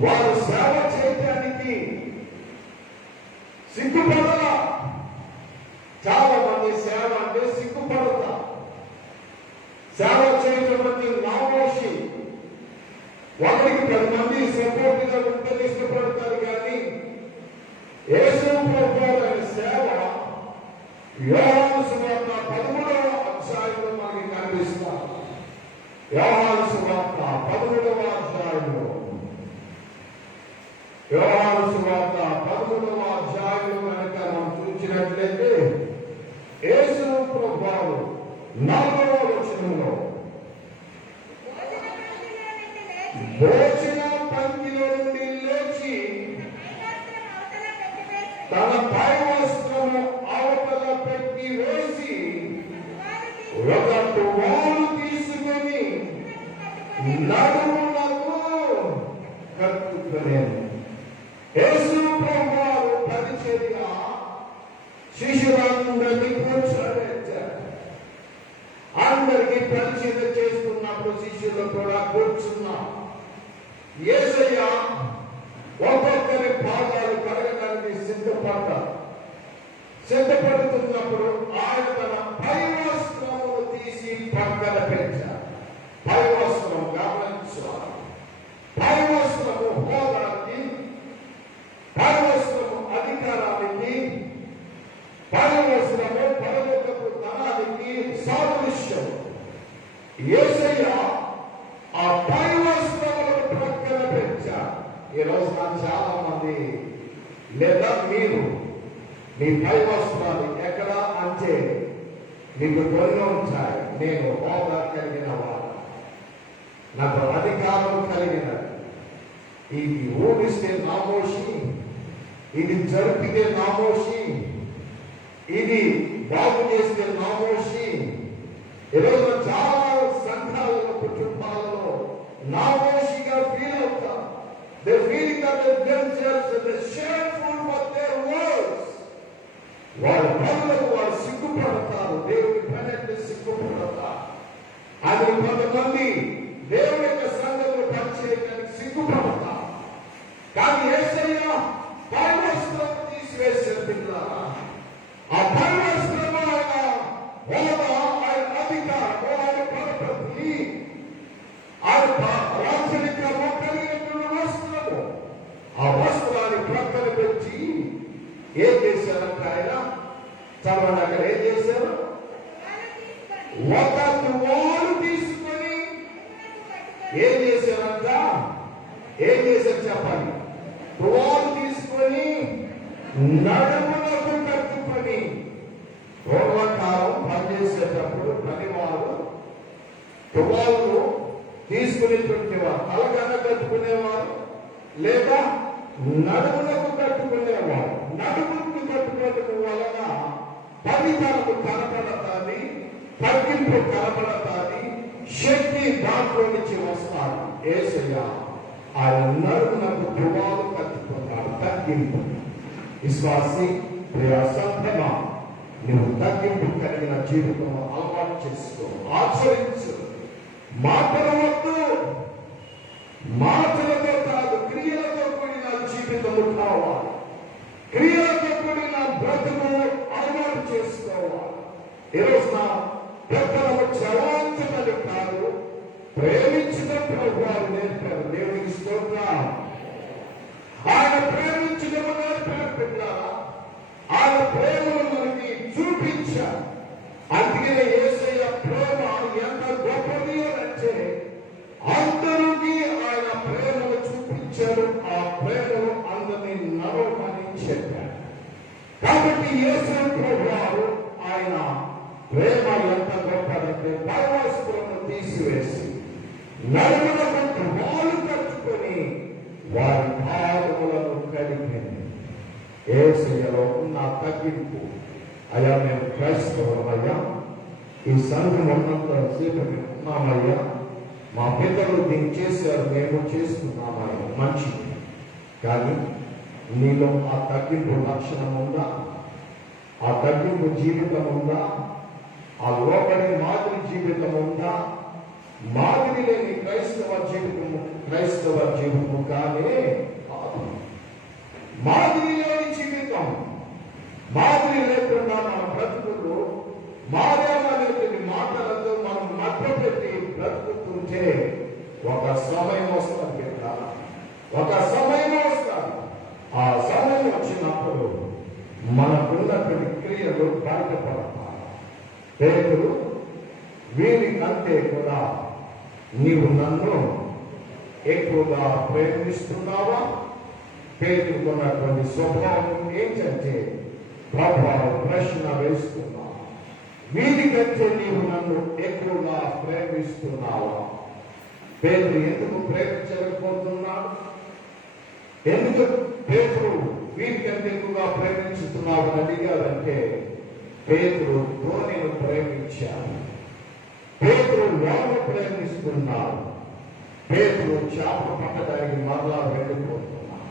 వారు సేవ చేయడానికి సిగ్గుపడలా. చాలా మంది సేవ అంటే సిగ్గుపడతా, సేవ చేయడం అంటే నామోషి. ఒకరికి 10 మంది సపోర్ట్ గా ఉంటే ఇష్టపడతారు. కానీ యేసు ప్రభువు సేవ యోహాను సువార్త 13వ అధ్యాయంలో మనకి కనిపిస్తారు. యోహాను సువార్త 13వ అధ్యాయంలో, యోహాను సువార్త 13వ అధ్యాయంలో కనుక మనం చూసినట్లయితే, యేసు ప్రభువు 4వ వచనంలో, భోజన పంక్తిలో నుండి లేచి తన పై వస్త్రము అవతల పెట్టి వేసి ఒక తువాలు తీసుకొని నడుములకు కట్టుకునేను. యేసు ప్రభువు పరిచర్య శిష్యులందరినీ కూర్చోబెట్టారు. అందరికీ పరిచర్య చేస్తున్నప్పుడు శిష్యులు కూడా కూర్చున్నారు. యేసయ్య ఒక్కొక్కరి పాదాలు కడగడానికి సిద్ధపడుతున్నప్పుడు ఆయన తన పై వస్త్రమును తీసి పక్కన పెట్టారు. పై వస్త్రం గమనించాలి. పై వస్త్రము హోదాకి, పై వస్త్రము అధికారానికి, పై వస్త్రము పరలోకపు ధనానికి సాదృశ్యం. యేసయ్య ఆ పై వస్త్రములను ప్రక్కన పెట్టారు. ఈ రోజు నాకు చాలా మంది, లేదా మీరు మీ పై వస్త్రాలు ఎక్కడ అంటే మీకు కొన్ని ఉంటాయి. నేను హోదా కలిగిన వాడు, నాకు అధికారం కలిగినది. ఇది ఊడిస్తే నామోషి, ఇది జరిపితే నామోషి, ఇది బాగు చేస్తే నామోషి. ఈరోజు చాలా సంఘాలలో, కుటుంబాలలో నామోషిగా ఫీల్ అవుతారు. They feel that themselves and they're shameful for their words. వారి పనులకు వారు సిగ్గుపడతారు, దేవుని పనికి సిగ్గుపడతారు. అది కొంతమంది దేవుని యొక్క సంఘంలో పనిచేయడానికి సిగ్గుపడతారు. కానీ యేసయ్య పై వస్త్రం తీసివేసిన పిల్లరా, ఏం చేశారంటే ఆయన చదవండి, అక్కడ ఏం చేశారు? ఒక తువాలు తీసుకొని ఏం చేశారంట? ఏం చేశారు చెప్పాలి? తువాలు తీసుకొని నడుములకు కట్టుకొని. పూర్వకాలం పనిచేసేటప్పుడు పనివారు తువాలు తీసుకునేటువంటి వారు తలగన్న కట్టుకునేవారు, లేదా నడుములకు కట్టుకునేవారు. నడుములకు కట్టుకోవడం వలన పనితనము కనపడతాది, తగ్గింపు కనపడతాది, శక్తి దాంట్లో నుంచి వస్తాడు. యేసయ్య ఆయన నడుమునకు తువాలు కట్టుకున్నాడు. తగ్గింపు. విశ్వాసి ప్రియ సంఘమా, నువ్వు తగ్గింపు కలిగిన జీవితం అలవాటు చేసుకో, ఆచరించు. మాటలు వద్దు, మాటలతో కాదు, క్రియలతో కూడిన జీవితము కావాలి. క్రియలతో కూడిన బ్రతుకు అలవాటు చేసుకోవాలి. ఈరోజున పెద్దలకు చలాంచమని కాదు, ప్రేమించడం ప్రభువారు నేర్పారు. దేవునికి స్తోత్రం. ఆయన ప్రేమించడం నేర్పారు పిల్లరా. ఆయన ప్రేమను మనకి చూపించారు. అందుకనే యేసయ్య ప్రేమ ఎంత గొప్పది అంటే అందరికీ ఆయన ప్రేమను చూపించాడు. ఆ ప్రేమను అందరినీ నడవమని చెప్పాడు. కాబట్టి యేసయ్య ప్రభువారు ఆయన ప్రేమ ఎంత గొప్పదంటే పరవస్తులను తీసివేసి నడుములకు వాళ్ళు కట్టుకొని వారి పాదములను కడిగింది. యేసయ్యలో ఉన్న తగ్గింపు. అయ్యా మేము క్రైస్తవులమయ్యా, ఈ సంఘం ఉన్నంత సేపు మేము ఉన్నామయ్యా, మా పిల్లలు దీన్ని చేశారు, మేము చేస్తున్నామయ్యా, మంచిది. కానీ నీలో ఆ తగ్గింపు లక్షణం ఉందా? ఆ తగ్గింపు జీవితం ఉందా? ఆ లోపలి మాదిరి జీవితం ఉందా? మాదిరి లేని క్రైస్తవ జీవితము కానీ మాదిరి లేని జీవితం. మాదిరి లేకుండా మన బ్రతుకులు మారేమనేటువంటి మాటలతో మనం మధ్యపెట్టి బ్రతుకుతుంటే ఒక సమయం వస్తుంది కదా, ఒక సమయం వస్తుంది. ఆ సమయం వచ్చినప్పుడు మనకున్నటువంటి క్రియలు బయటపడతాయి. పేదలు వీరికంటే కూడా నీవు నన్ను ఎక్కువగా ప్రేమిస్తున్నావా? పేరుకున్నటువంటి స్వభావం ఏంటంటే ప్రభావ ప్రశ్న వేస్తున్నా, వీరికంటే నీవు నన్ను ఎక్కువగా ప్రేమిస్తున్నావా? పేదలు ఎందుకు ప్రేమించలేకపోతున్నాడు? ఎందుకు పేదలు వీరికంటే ఎక్కువగా ప్రేమించుతున్నావు అని అడిగారంటే పేదలు ధోనిని ప్రేమించారు, పేదలు వారు ప్రేమిస్తున్నారు, పేదలు చేపలు పట్టడానికి మరలా వెళ్ళిపోతున్నారు.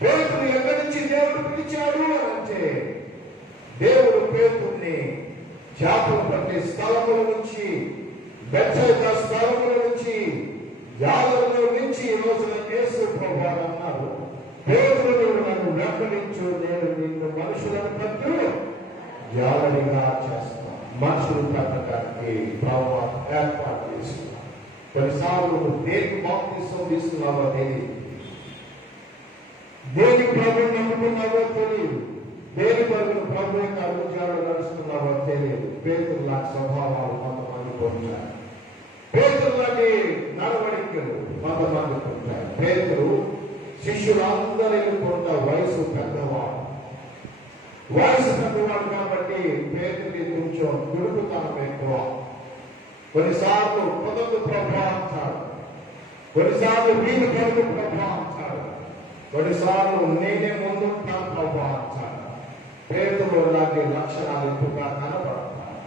పేతురు ఎక్కడి నుంచి దేవుడు పిలిచాడు అంటే దేవుడు పేతుర్ని చేపలు పట్టే స్థలముల నుంచి, బెత్సైదా స్థలముల నుంచి, జాలరులో నుంచి ఈ రోజున యేసు ప్రభువు అన్నారు, పేతురు నువ్వు నన్ను వెంబడించు, నేను నిన్ను మనుషులను పట్టు జాలరిగా చేస్తాను. మనుషులు పట్టడానికి ప్రభువు ఏర్పాటు చేస్తున్నాను. కొన్నిసార్లు నువ్వు దేనికి బాప్తిసం తీసుకున్నావో తెలియదు, దేని ప్రభుని నమ్ముకున్నావో తెలియదు, దేని పరుగును ప్రభు యొక్క అభివృద్ధిలో నడుస్తున్నావో తెలియదు. పేతురు లాంటి స్వభావాలు కొంతమంది పొందారు, పేతురు లాంటి నడవడికలు కొంతమంది పొందారు. పేతురు శిష్యులందరూ కొంత వయసు పెద్దవాడు కాబట్టి పేతురికి కొంచెం దుడుకుతనం ఎక్కువ. కొన్నిసార్లు కుదరదు ప్రభావించాడు, కొన్నిసార్లు వీలు పరుగు ప్రభావించాడు, కొన్నిసార్లు నేనే ముందు ప్రభావించాడు. పేతురు లాంటి లక్షణాలు ఎక్కువగా కనపడతాయి.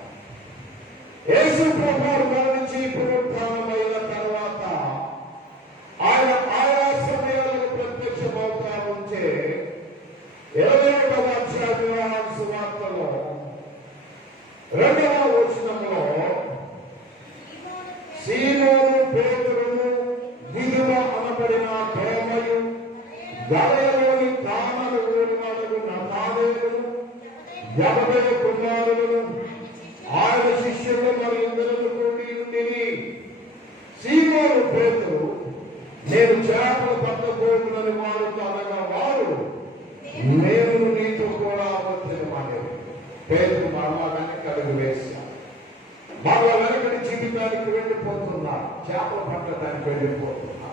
యేసు ప్రభువు మరణించి పునరుత్థానమైన తర్వాత ఆయన ఆయా సమయాలకు ప్రత్యక్షమవుతా ఉంటే 21వ అధ్యాయం సువార్తలో 2వ వచనంలో సీమోను పేతురును దిగువ అనబడిన తోమయు గలయలోని కామను ఊరివాడు నతానేయును జబదే కుమారులను ఆయన శిష్యులు మరి ఇందులో కూడి ఉండిరి. సీమోను పేతురు నేను చేపలు పట్టబోతున్నని వారు అనగా వారు నేను నీ నీతో కూడా వద్దని పేరు మరలాగానే కడుగు వేశాం. మరల వెనకటి జీవితానికి వెళ్ళిపోతున్నా, చేపలు పట్టడానికి వెళ్ళిపోతున్నా.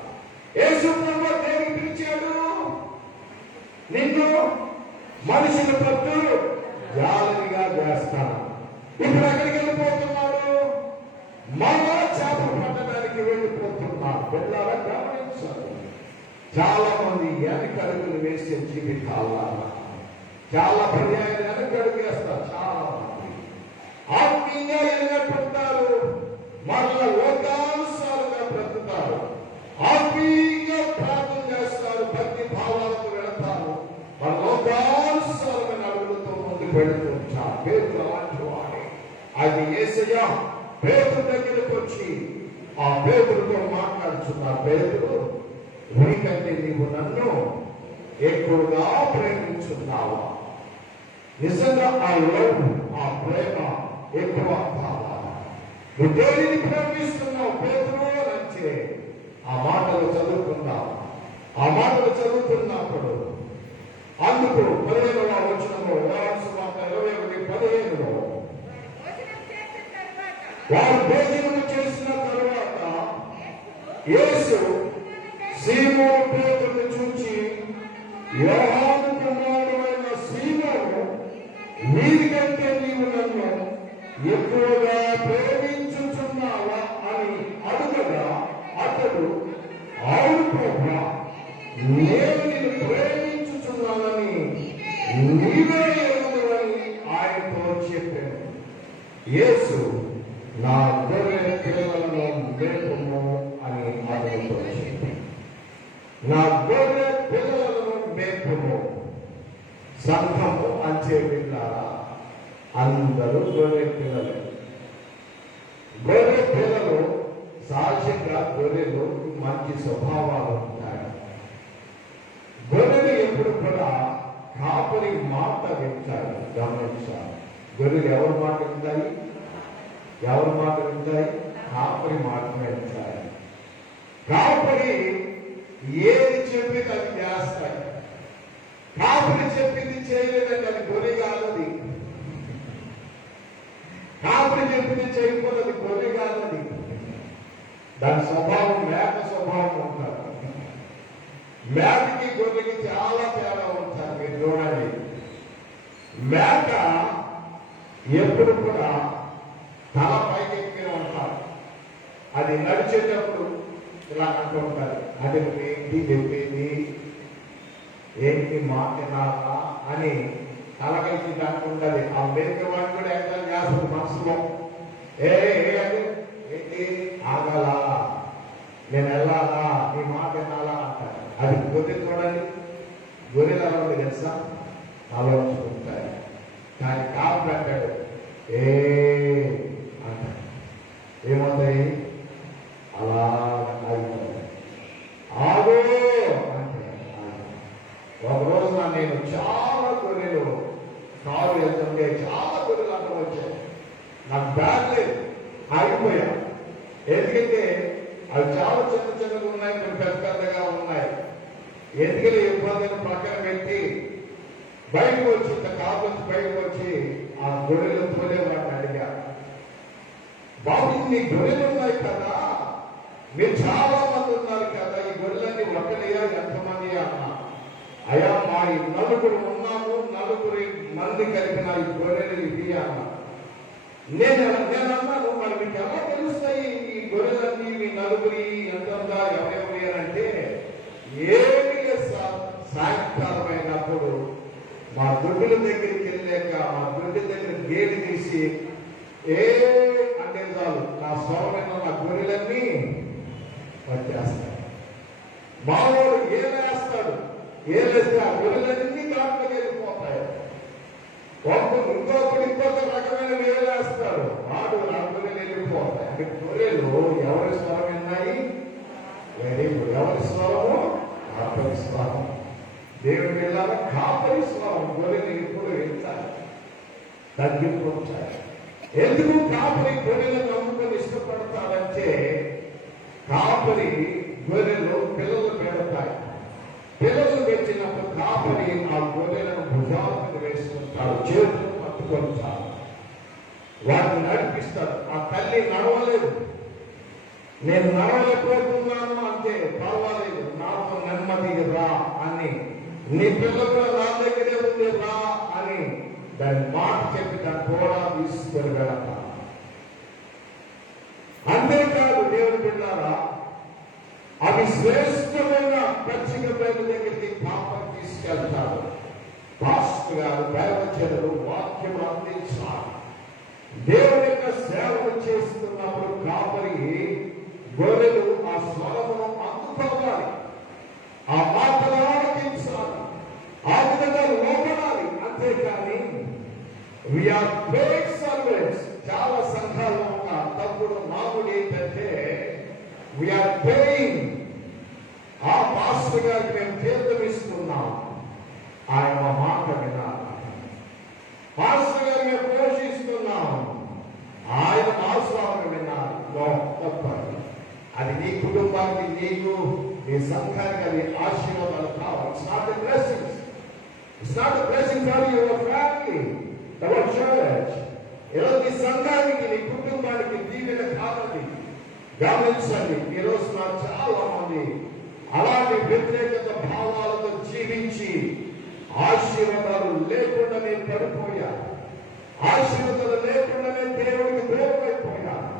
యేసు ప్రభువు దేనికి పిలిచాడు? నిన్ను మనుషుల పట్టు జాలరిగా చేస్తాను. ఇప్పుడు ఎక్కడికి వెళ్ళిపోతున్నాడు? మరలా చేపలు పట్టడానికి వెళ్ళిపోతున్నాడు. వెళ్ళాలా? గమనించాలి. చాలా మంది వెనకడుగులు వేసే జీవితాల చాలా పర్యాయాలు వెనకడుగు వేస్తారు. చాలా మంది ఆత్మీయంగా ఎన్నట్టుంటారు, మరలా లోకానుసారంగా బ్రతుకుతారు. ఆత్మీయంగా ప్రార్థన చేస్తారు, భక్తి భావాలతో వెళతారు, మన లోకానుసారమైన అడుగులతో ముందుకు వెళుతుంటారు. పేతురు అలాంటి వాడే. అది యేసయ్య పేతురు దగ్గరకు వచ్చి ఆ పేతురుతో మాట్లాడుతున్నారు. పేతురు, నీకంటే నీవు నన్ను ఎక్కువగా ప్రేమించున్నావా? నిజంగా ఆ లవ్, ఆ ప్రేమ ఎక్కువ కావాలా? నువ్వు దేనిని ప్రేమిస్తున్నావు పేతురు అంటే ఆ మాటలు చదువుకున్నావు. ఆ మాటలు చదువుతున్నప్పుడు అందుకు 15వ వచనంలో, సువార్త 21:15 వారు భోజనము చేసిన తరువాత యేసు సీమోను పేతురును చూచి, యోహాను కుమారుడైన సీమోను, వీరికంటే నీవు నన్ను ఎక్కువగా ప్రేమించుచున్నావా అని అడుగగా అతడు, అవును ప్రభువా, నేను నిన్ను ప్రేమించుచున్నానని నీవే ఎరుగుదువని ఆయనతో చెప్పాను. యేసు, నా గొర్రె పిల్లలను మేపుము అని అతనితో చెప్పాను. నా గొర్రె పిల్లలను మేపుము. సంఘము అంచే విన్నారా? అందరూ గొర్రె పిల్లలు. గొర్రె పిల్లలు సహజంగా గొర్రెలు మంచి స్వభావాలు ఉంటాయి. గొర్రెలు ఎప్పుడు కూడా కాపరి మాట వింటాయి. గమనించాలి. గొర్రెలు ఎవరి మాట వింటాయి? ఎవరి మాట వింటాయి? కాపరి మాట వింటాయి. కాపరి ఏది చెప్పింది అది చేస్తాయి. కాపరి చెప్పింది చేయలేదంటే అది గొర్రె కాదది. కాపరి చెప్పింది చేయకపోతే అది గొర్రె కాదది. దాని స్వభావం మేక స్వభావం ఉంటుంది. మేకకి గొర్రెకి చాలా తేడా ఉంటుంది. మీరు చూడండి, మేక ఎప్పుడు కూడా తల పైకెక్కి ఉంటారు. అది నడిచేటప్పుడు ఇలా అంటూ ఉంటారు, అది ఏంటి చెప్పేది, ఏంటి మాట్లాడాలా అని తలకైకి కాకుండాది. ఆ మేకవాడు కూడా ఎంత చేస్తుంది మనసులో, ఏ అది ఏంటి ఆగాల, నేను వెళ్ళాలా, నీ మాట వినాలా అంటారు. అది గొర్రె చూడండి, గొర్రెలు ఎలా ఉంది తెలుసా? ఆలోచించుకుంటారు. కానీ కాపు పెట్టాడు, ఏ అంటారు. ఏమవుతాయి? అలా ఆగిపోతాయి. ఆగో అంటే ఒకరోజు నేను చాలా గొర్రెలు కారు వెళ్తుంటే చాలా గొర్రెలు అర్థం వచ్చాయి. నాకు బ్యాగ్ లేదు, ఆగిపోయా. ఎందుకంటే అవి చాలా చిన్న చిన్నగా ఉన్నాయి, కొన్ని పెద్ద పెద్దగా ఉన్నాయి. ఎందుకని ఇబ్బందిని పక్కన పెట్టి బయటకు వచ్చి కారు బయటకు వచ్చి ఆ గొర్రెలు తోలేవాడిని అడిగా, బాబు మీ గొర్రెలు ఉన్నాయి కదా, మీరు చాలా మంది ఉన్నారు కదా, ఈ గొర్రెలన్నీ ఒక్కడియా ఎంతమంది అన్నా? అయ్యా మా ఈ నలుగురు ఉన్నాము, నలుగురి మంది కలిపిన ఈ గొర్రెలు ఇది అన్నా. నేను అన్నాను, మరి మీకు ఎలా తెలుస్తాయి ఈ గొర్రెలన్నీ మీ నలుగురి ఎంతంతా ఎవరెవరి అంటే, ఏమి సాయంకాలం అయినప్పుడు మా దొడ్డుల దగ్గరికి వెళ్ళాక మా దొడ్డి దగ్గర గేటు తీసి ఏ అంటే చాలు నా స్వరమైన నా గొర్రెలన్నీ వచ్చేస్తాయి. మామూలు ఏలేస్తాడు, ఏలేస్తే ఆ గొర్రెలన్నీ కాట్లోకి వెళ్ళిపోతాయి. ఇంకొక రకమైన వేలేస్తాడు, వాడు నా గొర్రెలు వెళ్ళిపోతాయి. అంటే గొర్రెలు ఎవరి స్వరం విన్నాయి? Very good. ఎవరి స్వరము? కాపరి స్వరం. దేవుడి వెళ్ళాల కాపరి స్వరం. గొర్రెలు ఎప్పుడు వెళ్తాయి, తగ్గిపోతాయి. ఎందుకు కాపరి గొర్రెలను నమ్ముకొని ఇష్టపడతాడంటే, కాపరి గొర్రెలు పిల్లలు పెడతాయి. పిల్లలు పెట్టినప్పుడు కాపరి ఆ గొర్రెలను భుజాలకు చేతులు పట్టుకుంటారు, వాటిని నడిపిస్తారు. ఆ తల్లి నడవలేదు, నేను నడవలేకపోతున్నాను అంటే పర్వాలేదు, నాతో నెమ్మదిగా రా అని, నీ పిల్ల కూడా నా దగ్గరే ఉంది రా అని దాని మాట చెప్పి దాని కూడా తీసుకొని వెళతారు. అంతేకాదు దేవుని బిడ్డారా, అవి శ్రేష్టమైన పచ్చిక బయలు దగ్గరికి పాపం తీసుకెళ్తారు. పాస్టర్ గారు దైవజనులు వాక్యం అందించాలి. దేవుని యొక్క సేవలు చేస్తున్నప్పుడు కాపరి గొర్రెలు ఆ స్వరమును అందుకోవాలి, ఆ మాటలు ఆలకించాలి, ఆ విధంగా లోపడాలి. అంతేకాని వీఆర్ పేడ్ సర్వెంట్స్. చాలా సంఘాల్లో ఉన్న తప్పుడు మామూలు ఏంటంటే వీఆర్ పేయింగ్, ఆ పాస్టర్ గారికి మేము జీతం ఇస్తున్నాం, ఆయన మాట వినాలి. పాస్టర్ గారు మేము పోషిస్తున్నాం, ఆయన అవసరాలను వినాలి. తప్పదు. అది నీ కుటుంబానికి, నీకు, నీ సంఘానికి అది ఆశీర్వాదాలు కావాలి. It's not a blessing. It's not a blessing for your family, your church. ఈరోజు నీ సంఘానికి, నీ కుటుంబానికి దీవెన కావాలి. గమనించండి, ఈరోజు నాకు చాలా మంది అలాంటి వ్యతిరేకత భావాలతో జీవించి ఆశీర్వాదాలు లేకుండానే పడిపోయారు, ఆశీర్వాదాలు లేకుండానే దేవుడికి దూరమైపోయారు,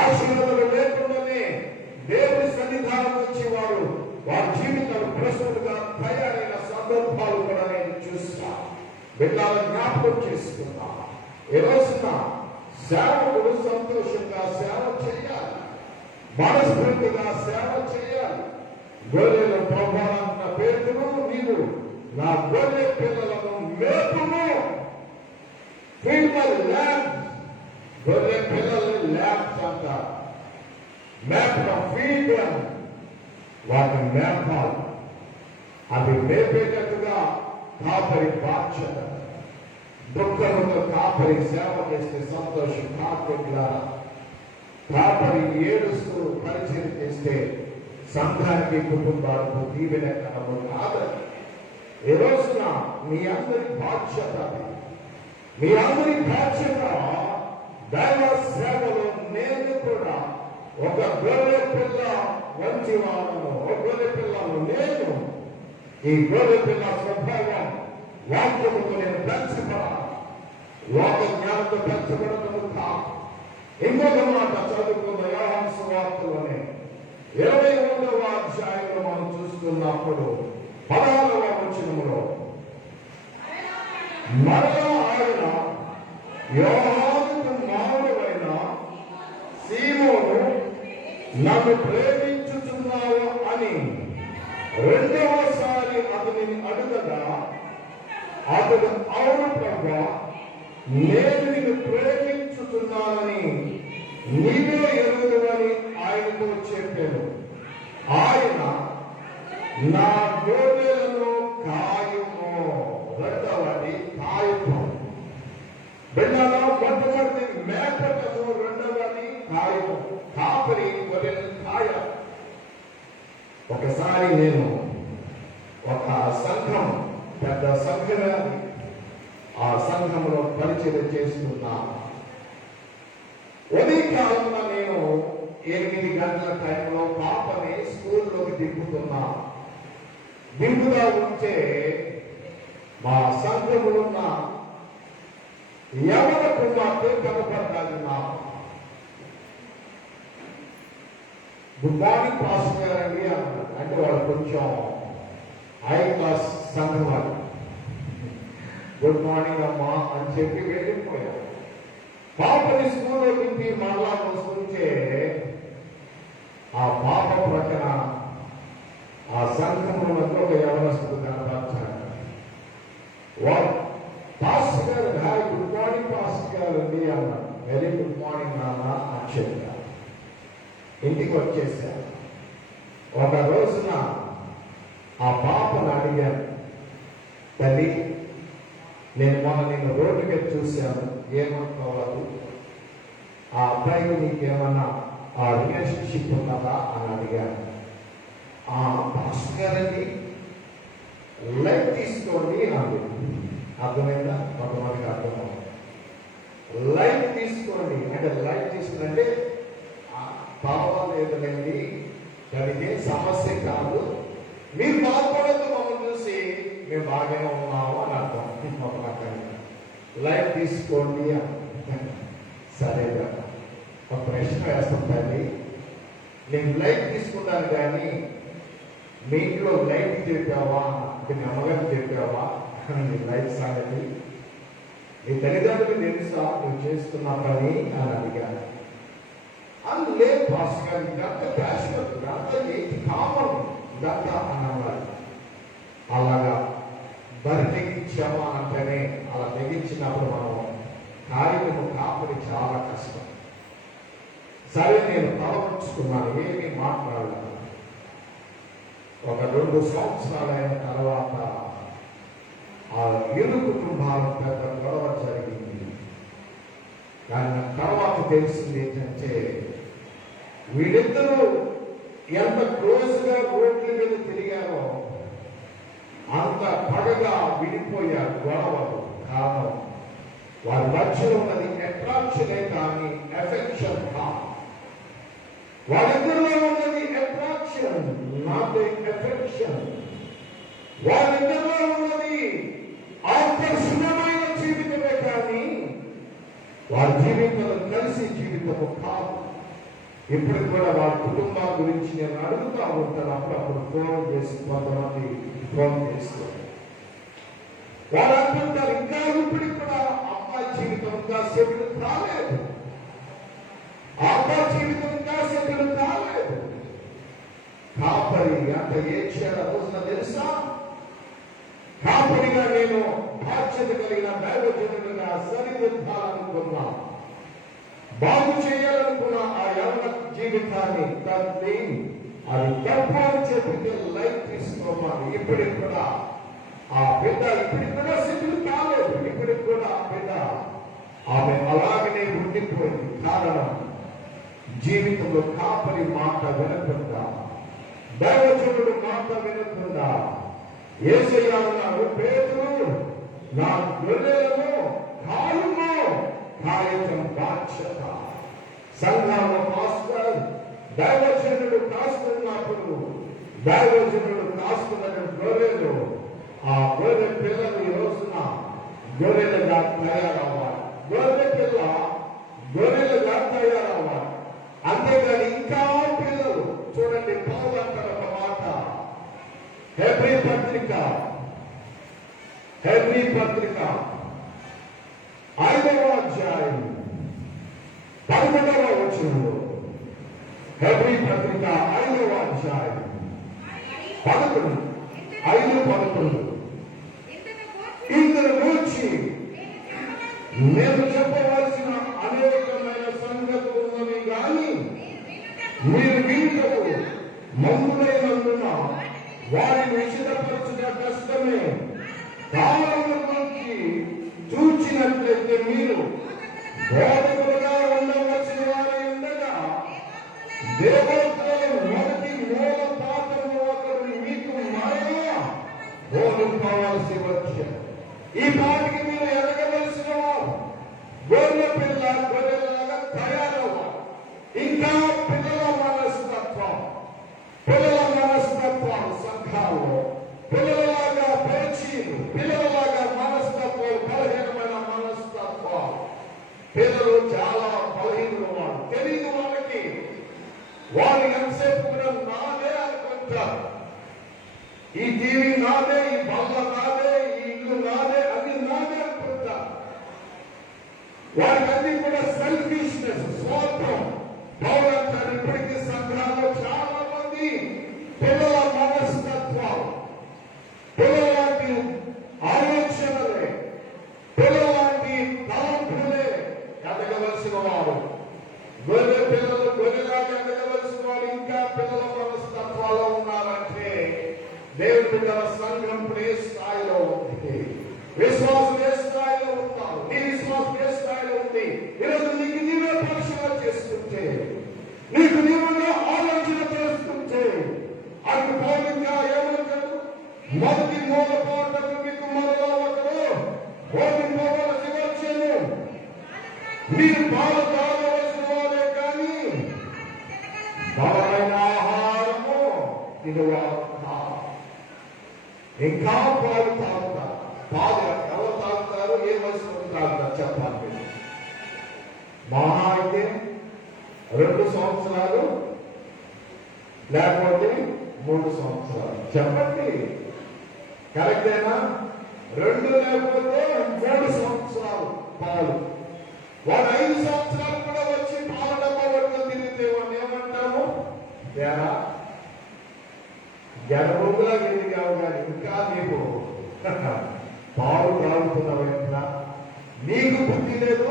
ఆశీర్వాదాలు లేకుండానే దేవుడి సన్నిధానం నుంచి వారి జీవితాలు ప్రశ్నలుగా తయారైన సందర్భాలు కూడా నేను చూస్తాను. బిడ్డలను జ్ఞాపకం చేసుకున్నా. ఈ రోజున సేవకుడు సంతోషంగా సేవ చేయాలి, మనస్ఫూర్తిగా సేవ చేయాలి. గొర్రెలు ప్రభావాలన్న పేరును మీరు నా గొర్రె పిల్లలను మేపును. ఫీల్డ్ ల్యాబ్, గొర్రె పిల్లల్ని ల్యాబ్స్ అంటారు. మేపడం, ఫీల్డ్, వాటిని మేపాలి. అవి మేపేటట్టుగా కాపరి బాధ్యత. దుఃఖంతో కాపరి సేవ చేస్తే సంతోషం. కాపరి ఏడుస్తూ పరిచయం చేస్తే సంఘానికి, కుటుంబాలకు దీవెన కలము కాదని ఈ రోజున మీ అందరి బాధ్యత, మీ అందరి బాధ్యత. దైవ సేవలో నేను కూడా ఒక గొర్రె పిల్ల వంటి వాళ్ళను, ఒక గొర్రె పిల్లను నేను. ఈ గొర్రె పిల్ల స్వభావం వాక్యముతో నేను పెంచబడాలి, లోక జ్ఞానంతో పెంచబడటము కాదు. ఇంకొక మాట చదువుకున్న యోహాను సువార్తలోనే 21వ అధ్యాయంలో మనం చూస్తున్నప్పుడు 16వ వచనములో మరలా ఆయన యోహాను కుమారుడైన సీమోను నన్ను ప్రేమించుచున్నావు అని రెండవసారి అతనిని అడుగగా అతడు అవును ప్రభువా, నేను నిన్ను ప్రేమించుతున్నానని నీవే ఎరుగువని ఆయనతో చెప్పాను. ఆయన నా గొర్రెలను కాయుము. రెండవది కాయుము. బిడ్డలో మొట్టమొదటి మేపటము, రెండవది కాయుము. కాపరి గొర్రెలను కాయాలి. ఒకసారి నేను ఒక సంఘం, పెద్ద సంఘమే, ఆ సంఘంలో పరిచయం చేస్తున్నా. ఉదయకాలంలో నేను 8 గంటల టైంలో పాపని స్కూల్లోకి దింపుతున్నా. దింపుగా ఉంటే మా సంఘంలో ఉన్న ఎవరి కుమార్తె కనపడ్డాది నాకు. గుడ్ మార్నింగ్ పాస్టర్ గారండి అన్నాడు. అంటే వాళ్ళు కొంచెం హై క్లాస్ సంఘం వాళ్ళు. గుడ్ మార్నింగ్ అమ్మా అని చెప్పి వెళ్ళిపోయారు. పాపని స్కూల్లో దింపి మళ్ళా వస్తుంటే ఆ పాప ప్రక్కన ఆ సంఘంలో ఒక యవనస్తుడు కనపరిచాడు. పాస్టర్ గారు, హాయ్, గుడ్ మార్నింగ్ పాస్టర్ గారు అండి అన్నాడు. వెరీ గుడ్ మార్నింగ్ నాన్న అని చెప్పారు. ఇంటికి వచ్చేసారు. ఒక రోజున ఆ పాపను అడిగాను, తల్లి నేను మొన్న నేను రోడ్డు మీద చూశాను, ఏమనుకోవాలి, ఆ అబ్బాయికి నీకేమన్నా ఆ రిలేషన్షిప్ ఉన్నదా అని అడిగాను. ఆ పాస్టర్ గారండి లైఫ్ తీసుకోండి అంది. అర్థమైందా? కొంతమంది మనకు అర్థమవుతుంది. లైట్ తీసుకోండి అంటే లైట్ తీసుకుంటే పర్వాలేదులేండి, దానికి ఏం సమస్య కాదు, మీరు బాధపడద్దు, మమ్మల్ని చూసి మేము బాగానే ఉన్నాము అని అర్థం. ఒక రకంగా లైట్ తీసుకోండి అని. సరేగా ఒక ప్రశ్న వేస్తాం తల్లి, నేను లైట్ తీసుకున్నాను కానీ మీ ఇంట్లో లైట్ చెప్పావా అంటే మీ అమ్మగారు చెప్పావా నీ లైట్ సంగతి? నీ తల్లిదండ్రులు తెలుసా నువ్వు చేస్తున్న పని అని అడిగాను. అది లేదు పాస్టర్ గారు, ఇదంతా ప్యాషన్, ఇదంతా ఏంటి కామన్, ఇదంతా అని అన్నారు. అలాగా బరి తెగించామా అంటేనే అలా తెగించినప్పుడు మనం కార్యక్రమం కాపుడి చాలా కష్టం. సరే నేను తలవంచుకున్నాను, ఏమీ మాట్లాడలేదు. ఒక 2 సంవత్సరాలు అయిన తర్వాత ఆ ఇరు కుటుంబాల పెద్ద గొడవ జరిగింది. కానీ తర్వాత తెలిసింది ఏంటంటే వీళ్ళిద్దరూ ఎంత క్లోజ్గా రోడ్ల మీద తిరిగారో అంత పగగా విడిపోయారు. గొడవలు కారణం వారి మధ్యలో ఉన్నది అట్రాక్షనే కానీ ఎఫెక్షన్ కాదు. వాళ్ళిద్దరిలో ఉన్నది అట్రాక్షన్, నాట్ ఎఫెక్షన్. వాళ్ళిద్దరిలో ఉన్నది ఆకర్షణమైన జీవితమే కానీ వారి జీవితంలో కలిసి జీవితము కాదు. ఇప్పుడు కూడా వాళ్ళ కుటుంబాల గురించి నేను అడుగుతా ఉంటాను. అప్పుడప్పుడు ఫోన్ చేసి కొంతమంది ఫోన్ చేస్తారు. వాళ్ళు అంటుంటారు ఇంకా ఇప్పటికి కూడా అమ్మాయి జీవితం ఇంకా సెటిల్ కాలేదు, అబ్బాయి జీవితం ఇంకా సెటిల్ కాలేదు. కాపరి అంత ఏడ్చాడు రోజున తెలుసా? కాపరిగా నేను బాధ్యత కలిగిన దైవజనుడిగా సరిదిద్దాలనుకున్నా, బాగు చేయాలనుకున్న ఆ యవన జీవితాన్ని తల్లి అది తప్పు అని చెప్పితే లైఫ్ తీసుకోవాలి. ఇప్పటికి కూడా ఆ బిడ్డ ఇప్పటికి కూడా సెటిల్ కాలేదు. ఇప్పటికి కూడా ఆ బిడ్డ ఆమె అలాగనే ఉండిపోయింది. కారణం జీవితంలో కాపరి మాట వినకుండా, దైవజనుడు మాట వినకుండా యేసయ్య అన్నాడు, పేతురు నా గొర్రెలను కాయుము, కాయటం బాధ్యత. సంఘంలో పాస్టర్ దైవజనుడు కాస్తున్నప్పుడు దైవజనుడు కాస్తున్న గొర్రెలు, ఆ గొర్రె పిల్లలు ఈ రోజున గొర్రెలుగా తయారవ్వాలి. గొర్రె పిల్ల గొర్రెలుగా తయారవ్వాలి. అంతేగాని ఇంకా పిల్లలు చూడండి. పౌలు అంటారు ఒక మాట, హెబ్రీ పత్రిక 5వ అధ్యాయం 11వ వచనంలో, హెబ్రీ పత్రిక 5వ అధ్యాయం 5:11 ఇందును గూర్చి నేను చెప్పవలసిన అనేకమైన సంగతులు ఉన్నవి కానీ మీరు వినుటకు మందులైనందున వారిని విషదపరచుట కష్టమే. కాలముల గురించి చూచినట్లయితే మీరు బోధకులుగా ఉండవలసిన వారి ఉండగా దేవతల మొదటి మూల పాత్రను ఒకరు మీకు మరలా బోధింపవలసి వచ్చారు. ఈ పాటికి మీరు ఎదగవలసిన వారు గొర్రె పిల్ల గొర్రెలాగా తయారవ్వాలి. ఇంకా పిల్లల మనస్తత్వాలు సంఘాల్లో పిల్లలలాగా పేచీలు, పిల్లలలాగా మనస్తత్వాలు, బలహీనమైన మనస్తత్వాలు. పిల్లలు చాలా బలహీనులు, వాళ్ళు తెలియదు. వాళ్ళు ఎంతసేపు కూడా నాదే అనుకుంటారు. ఈ టీవీ నాదే, ఈ బల్ల నాదే, ఈ ఇల్లు నాదే, అన్ని నాదే అనుకుంటారు. వారికన్నీ కూడా సెల్ఫిష్నెస్, స్వార్థం. పౌరంటారు ఇప్పటికీ సంఘాల్లో చాలా మంది పిల్లల మనస్తత్వాలు, పిల్లలాంటి ఆలోచనలే, పిల్లలాంటి తలంపులే ఎదగవలసిన వారు. గొర్రె పిల్లలు గొర్రెలాగా ఎదగవలసిన వారు ఇంకా పిల్లల మనస్తత్వాలు ఉన్నారంటే దేవుడి బిడ్డల సంఘం ఏ స్థాయిలో ఉంది, విశ్వాసం ఏ స్థాయిలో ఉంటారు, నీ విశ్వాసం ఏ స్థాయిలో ఉంది. ఈరోజు నీకు నీవే పరిశీలన చేసుకుంటే, నీకు నీవుగా ఆలోచన చేసుకుంటే, అటు పౌరుగా ఏమంటాడు? మొదటి మూల పాటలు మీకు మరలా ఒకరు బోధింపవలసి మీరు పాలు తాగవలసిన వారే కానీ బలమైన ఆహారము తినవారు. ఇంకా పాలు తాగుతారు. పాలు ఎవరు తాగుతారు? ఏ వయసు తాగుతారు చెప్పాలి మీరు. మహా అయితే 2 సంవత్సరాలు లేకపోతే 3 సంవత్సరాలు. చెప్పండి, కరెక్టేనా? 2 లేకపోతే 3 సంవత్సరాలు పాలు. వాడు 5 సంవత్సరాలు కూడా వచ్చి పాల డబ్బా పట్టుకొని తిరిగితే వాడిని ఏమంటాము? తేడా జనముగా ఎదిగావు కానీ ఇంకా నీకు పాలు తాగుతున్న నీకు బుద్ధి లేదు,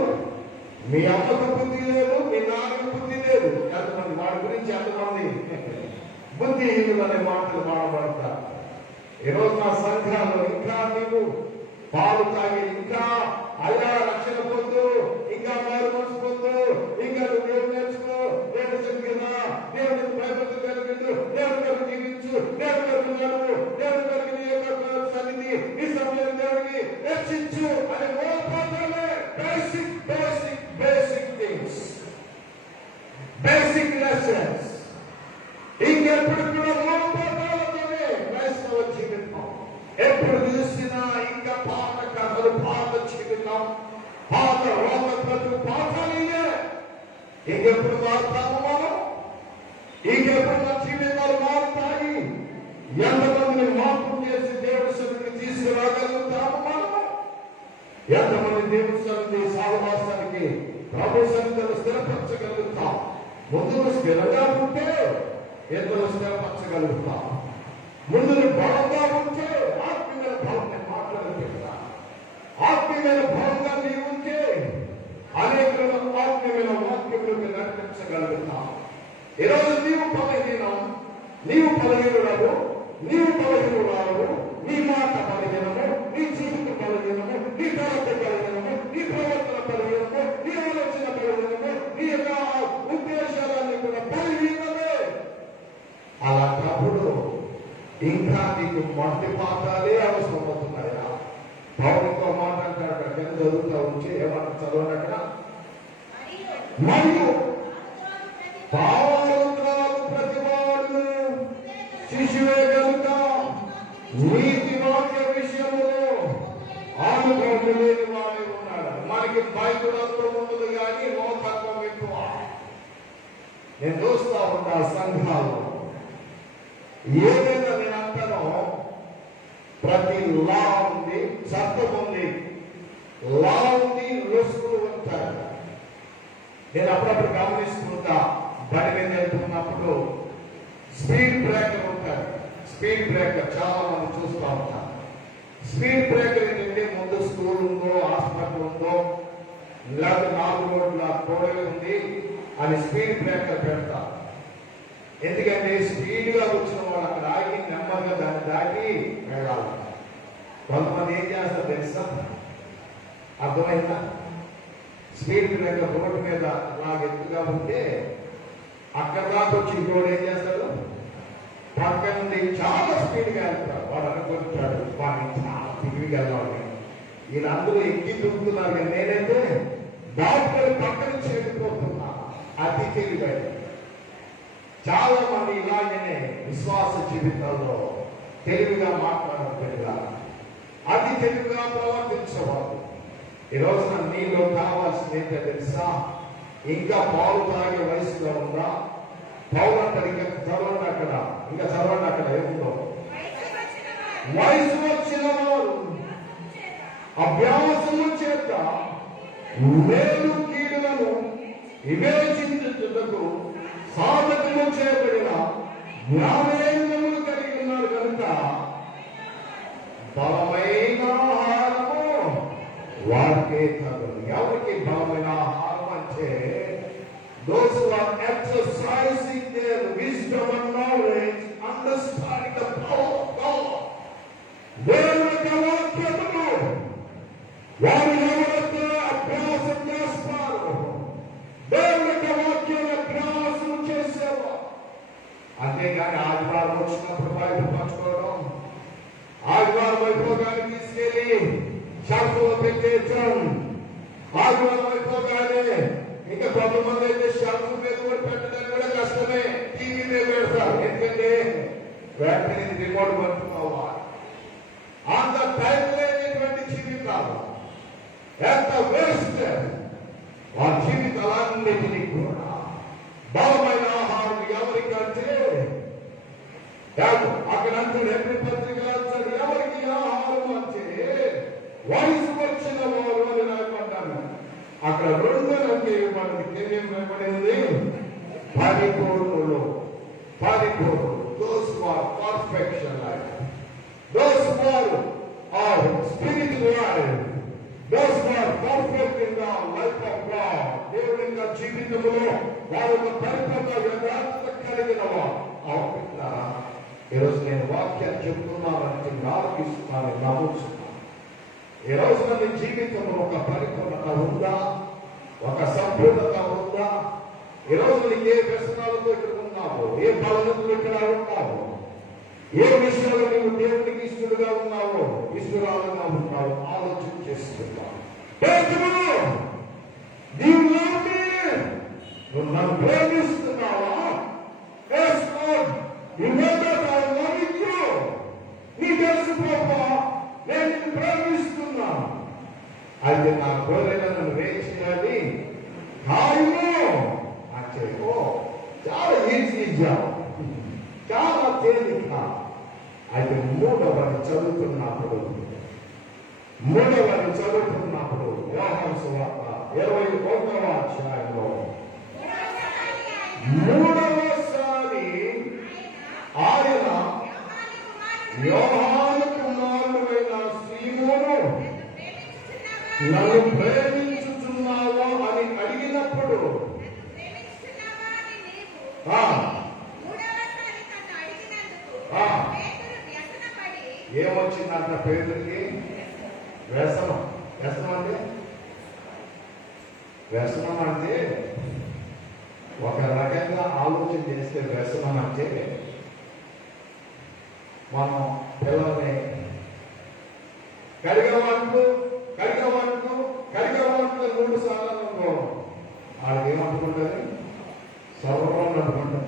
మీ అమ్మకు బుద్ధి లేదు, మీ నాన్నకు బుద్ధి లేదు. ఎంతమంది వాడి గురించి ఎంతమంది బుద్ధిహీనులు అనే మాటలు మాట్లాడతారు. ఈరోజు నా సంఘాలు ఇంకా నీవు పాలు తాగి ఇంకా అయ్యా రక్షణ పొందు, ఇంకా మారు మనసు పొందు, ఇంకా నువ్వు దేవుడు నేర్చుకో, దేవుడు చెప్పినా దేవుడికి భయపడి కలిగించు, దేవుడి కొరకు జీవించు, దేవుడి కొరకు నడువు, దేవుడి కొరకు నీ యొక్క సన్నిధి ఈ సమయంలో దేవుడికి రక్షించు అని ఓడిపోతామే. Basic basic basic things, basic lessons. ఇంకెప్పుడు కూడా ఓడిపోతామే క్రైస్తవ జీవితం. ఎప్పుడు చూసినా ఇంకా పాత కథలు, పాత జీవితం, పాత రోగ ప్రతి పాఠాలయ్యే. ఇంకెప్పుడు మారుతాము మనం? ఇంకెప్పుడు మన జీవితాలు మారుతాయి? ఎంతమందిని మార్పు చేసి దేవుడి సన్నిధిని తీసుకురాగలుగుతాము మనము? ఎంతమంది దేవుడి సన్నిధి సహవాసానికి ప్రభు సన్నిధిని స్థిరపరచగలుగుతాం? ముందు స్థిరంగా ఉంటే ఎందరో స్థిరపరచగలుగుతాం. ముందు బలంగా ఉంటే ఆత్మీయ బలం. నేను మాట్లాడుతున్నా, ఆత్మీయ బలంగా నీవు ఉంటే అనేకులను ఆత్మీయ వాక్యములకు నడిపించగలుగుతాం. ఈరోజు నీవు బలహీనం, నీవు బలహీనురాలు, నీ మాట బలహీనము, నీ జీవిత బలహీనము, నీ ప్రవర్తన బలహీనము, నీ ప్రవర్తన బలహీనము, నీ ఆలోచన బలహీనము, నీ యొక్క ఉద్దేశాలన్నీ కూడా బలహీనమే. అలాంటప్పుడు ఇంకా నీకు మొదటి పాఠాలే అవసరం అవుతున్నాయా? పౌరుతో మాట అంటాడు, అక్కడ కింద చదువుతా ఉంటే ఏమన్నా చదవనక్కడ, మరియు పావనోత్తరాలు ప్రతివాడు శిశువే కనుక నీతి వాక్య విషయంలో అనుభవం లేని వాడే ఉన్నాడు. మనకి బైబిల్ ఉండదు కానీ లోకత్వం ఎక్కువ. నేను చూస్తా ఉంటా సంఘాలు ఏదైనా నేను అంటానో ప్రతి లా ఉంది, చట్టం ఉంది, లా ఉంది, రుసులు ఉంటారు. నేను అప్పుడప్పుడు గమనిస్తుంటా, బండి మీద వెళ్తున్నప్పుడు స్పీడ్ బ్రేకర్ ఉంటారు. స్పీడ్ బ్రేకర్ చాలా మంది చూస్తూ ఉంటారు. స్పీడ్ బ్రేకర్ ఏంటంటే ముందు స్కూల్ ఉందో, హాస్పిటల్ ఉందో, లేదా 4 రోడ్ల కోడలు ఉంది అని స్పీడ్ బ్రేకర్ పెడతారు. ఎందుకంటే స్పీడ్ గా వచ్చిన వాళ్ళు అక్కడ ఆగి నెమ్మదిగా దాన్ని దాటి వెళ్ళాలి. కొంతమంది ఏం చేస్తారు తెలుసా? అర్థమైందా? స్పీడ్ బ్రేకర్ రోడ్డు మీద అలాగ ఎత్తుగా ఉంటే అక్కడ దాకా వచ్చి ఇంకోటి ఏం చేస్తాడు? పక్క నుండి చాలా స్పీడ్గా వెళ్తాడు. వాడు అనుకుంటాడు వాడిని చాలా స్పీడ్గా వెళ్ళాలి. వీళ్ళందరూ ఎక్కి దుక్కుతున్నారు కానీ నేనైతే దాటుకొని పక్కన చేరిపోతున్నా. అతి తెలివై చాలా మంది ఇలాగనే విశ్వాస జీవితాల్లో తెలివిగా మాట్లాడడం, అతి తెలివిగా ప్రవర్తించేవారు. ఈ రోజున నీలో కావాల్సింది ఏంటో తెలుసా? ఇంకా పాలు తాగే వయసులో ఉందా? పౌలు అంటారు ఇంకా చదవండి అక్కడ, ఇంకా చదవండి అక్కడ ఏముందో. వయసు వచ్చిన వారు అభ్యాసము చేత మేలు కీడులను వివేచించుటకు సాధకము చేయబడిన జ్ఞానేంద్రములు కలిగి ఉన్నారు కనుక బలమైన ఆహారము వారికే తగదు. ఎవరికి బలమైన ఆహారం అంటే those who are exercising their wisdom and knowledge, understanding the power of God. దేవుని యొక్క వాక్యమును వారు ఎవరైతే అభ్యాసం చేస్తారు, దేవుని యొక్క వాక్యాన్ని అభ్యాసం చేసేవారు. అంతేగాని ఆదివారం వచ్చినప్పుడు బయట పంచుకోవడం, ఆదివారం వైభోగాన్ని తీసుకెళ్లి షాపులో పెట్టేయడం, ఆదివారం అయిపోగానే ఇంకా కొంతమంది అయితే షాపు మీద కూడా పెట్టడానికి కూడా కష్టమే. టీవీ మీద పెడతారు. ఎందుకంటే వెంటనే రిమోట్ పట్టుకోవాలి. అంత టైం లేనటువంటి జీవితాలు ఎంత వేస్ట్. ఆ జీవితాలన్నిటినీ కూడా బలమైన ఆహారం ఎవరికంటే అక్కడ అంటాడు ఎన్ని పత్రికలు అంటాడు ఎవరికి ఆహారం అంటే వయసు వచ్చిన వారు అని రాయమంటాను. అక్కడ రెండు రంగు మనకి తెలియబడింది పరిపూర్ణులు. those who are perfection life, those who are spiritual life, those who are perfect in the life of God. దేవుని యొక్క జీవితంలో వారు పరిపూర్ణ యథార్థత కలిగిన వారు. ఈరోజు నేను వాక్యాన్ని చెప్తున్నానంటే ఆలోచిస్తున్నాను, నమ్ముతున్నాను. ఈ రోజు నీ జీవితంలో ఒక పరిపూర్ణత ఉందా? ఒక సంపూర్ణత ఉందా? ఈ రోజు నీకు ఏ వ్యసనాలతో ఇక్కడ ఉన్నావు? ఏ బలనతులు ఇక్కడ ఉన్నావు? ఏ విషయంలో నీవు దేవునికి ఇష్టడుగా ఉన్నావో, ఇష్టరాలుగా ఉన్నావు? ఆలోచన చేస్తున్నావు. నువ్వు నన్ను ప్రేమిస్తున్నావా? నీ తెలుసు ప్రభా, నేను నిన్ను ప్రేమిస్తున్నా. అయితే నా గొర్రెలను వేయించాలి ఖాయము అంటే చాలా ఈజీ జాబ్, చాలా తేలిక. అయితే మూడవది చదువుతున్నప్పుడు యోహాను సువార్త 21వ అధ్యాయంలో మూడవసారి ఆయన యోహాను కుమారుడైన సీమోను నన్ను ప్రేమించుచున్నావా అని అడిగినప్పుడు ఏమొచ్చిందంట పేదరికి? వ్యసనం. వ్యసనం అంటే ఒక రకంగా ఆలోచన చేస్తే వ్యసనం అంటే మనం పిల్లల్ని కడిగమంటూ 3 సార్లు అనుకో, వాళ్ళకి ఏమనుకుంటుంది? సర్వం అనుకుంటుంది.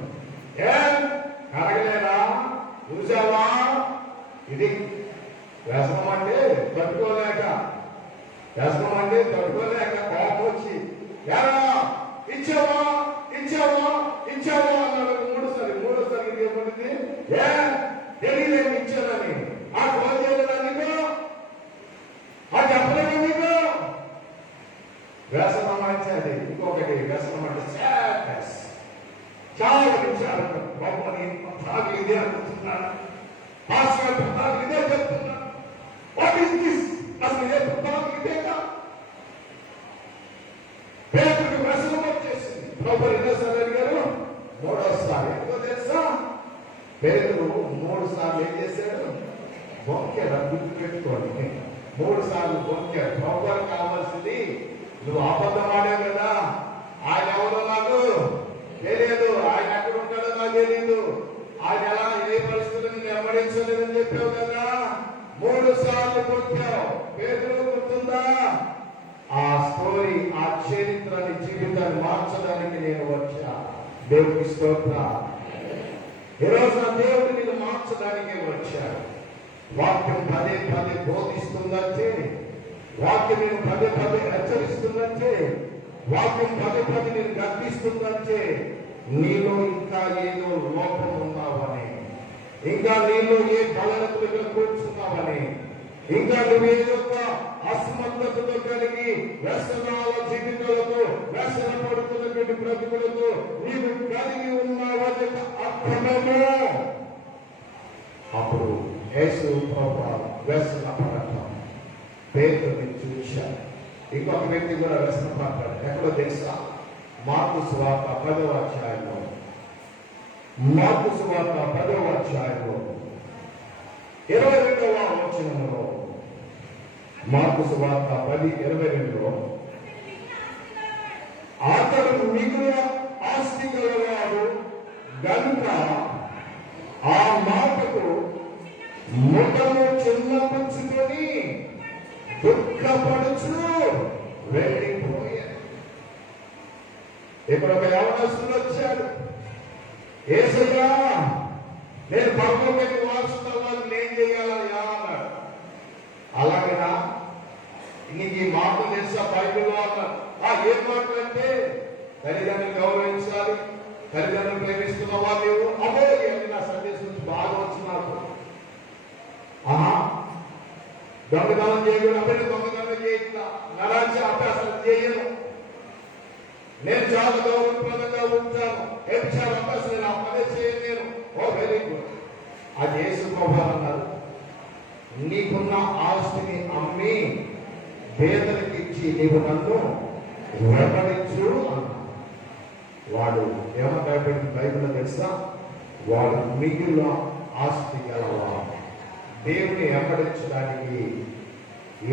కడగలేదా? చూసావా? ఇది వ్యసనం అంటే తట్టుకోలేక కోపం వచ్చి ఇచ్చావా అన్నాడు. మూడోసారి ఏమంటుంది? తెలియలేము ఇచ్చానని. ఆ ఫోన్ చేయలేదా నీకు? ఆ చెప్పలేదా నీకు? వ్యసనం అంటే అది. ఇంకొకటి వ్యసనం అంటే సాడ్నెస్. చాలా విషయాలు బాబు నేను ఇదే అనుకుంటున్నాను, ఇదే చెప్తున్నాను. What is this? అసలు ఇదేగా పేదలకు వ్యసనం వచ్చేసింది. ప్రభు ఎన్నోసార్లు అడిగారు? 3వ సారి. ఎందుకో తెలుసా? పేదలు 3 సార్లు ఏం చేశాడు? బొంకెర. గుర్తు పెట్టుకోండి, 3 సార్లు బొంకెర. ప్రభు కావాల్సింది నువ్వు అబద్ధం ఆడావు కదా, ఆయన ఎవరో నాకు తెలియదు, ఆయన ఎక్కడ ఉంటాడో నాకు తెలియదు, ఆయన ఎలా ఏ పరిస్థితులు నేను వెంబడించలేదని చెప్పావు కదా, 3 సార్లు కొట్టావు. పేదలు గుర్తుందా? ఆ స్టోరీ, ఆ చరిత్రని, జీవితాన్ని మార్చడానికి నేను వచ్చా. దేవుడికి స్తోత్రం. ఈరోజు నా దేవుడు నేను మార్చడానికి వచ్చాను. వాక్యం పదే బోధిస్తుందంటే, వాక్యం నేను పదే హెచ్చరిస్తుందంటే, వాక్యం పదే నేను గర్తిస్తుందంటే నీలో ఇంకా ఏదో లోపం ఉన్నావని, ఇంకా నీలో ఏ బలనతులుగా కూర్చున్నావని, ఇంకా నువ్వు ఏదో అసమర్థతతో కలిగి వ్యసనాల జీవితాలతో, వ్యసన పడుతున్నటువంటి బ్రతుకులతో నీవు కలిగి ఉన్నావని అర్థమేమో. అప్పుడు యేసు ప్రభువు వ్యసన పడటం పేతురుని చూశాడు. ఇంకొక వ్యక్తి కూడా వ్యసన పడ్డాడు. ఎక్కడో తెలుసా? మార్కు సువార్త 10వ అధ్యాయంలో 22వ వచనంలో, మార్కు సువార్త 10:22 అతడు మిగిలిన ఆస్తి గలవాడు గనుక ఆ మాటకు ముఖము చిన్నపుచ్చుకొని దుఃఖపడుచు వెళ్ళి ఇక్కడ ఒక యవనస్తుడు వచ్చాడు. యేసయ్యా, నేను పరలోకానికి వారసున్న వాళ్ళని ఏం చేయాలయ్యా అన్నాడు. అలాగేనా, నీకు ఈ మాటలు తెలుసా బైబిల్లో అన్నాడు. ఏం మాటలు అంటే తల్లిదండ్రులు గౌరవించాలి, తల్లిదండ్రులు ప్రేమిస్తున్న వాళ్ళు అదే నా సందేశం నుంచి బాగా వచ్చిన నాకు. దొంగతనం చేయకుండా అప్పుడే దొంగతనం చేయిందా, నరాచి అభ్యాసం చేయను, నేను చాలా గౌరవప్రదంగా ఉంటాను, వ్యభిచార అభ్యాసం నేను అప్పుడే చేయలేను. Very good. అది యేసు ప్రభువు అన్నారు, నీకున్న ఆస్తిని అమ్మి పేదలకు ఇచ్చి నీవు నన్ను వెంబడించు అన్నా. వాడు ఏమంటాడు బైబిల్లో తెలుసా? వాడు మిగిలిన ఆస్తి గలవాడు. దేవుని వెంబడించడానికి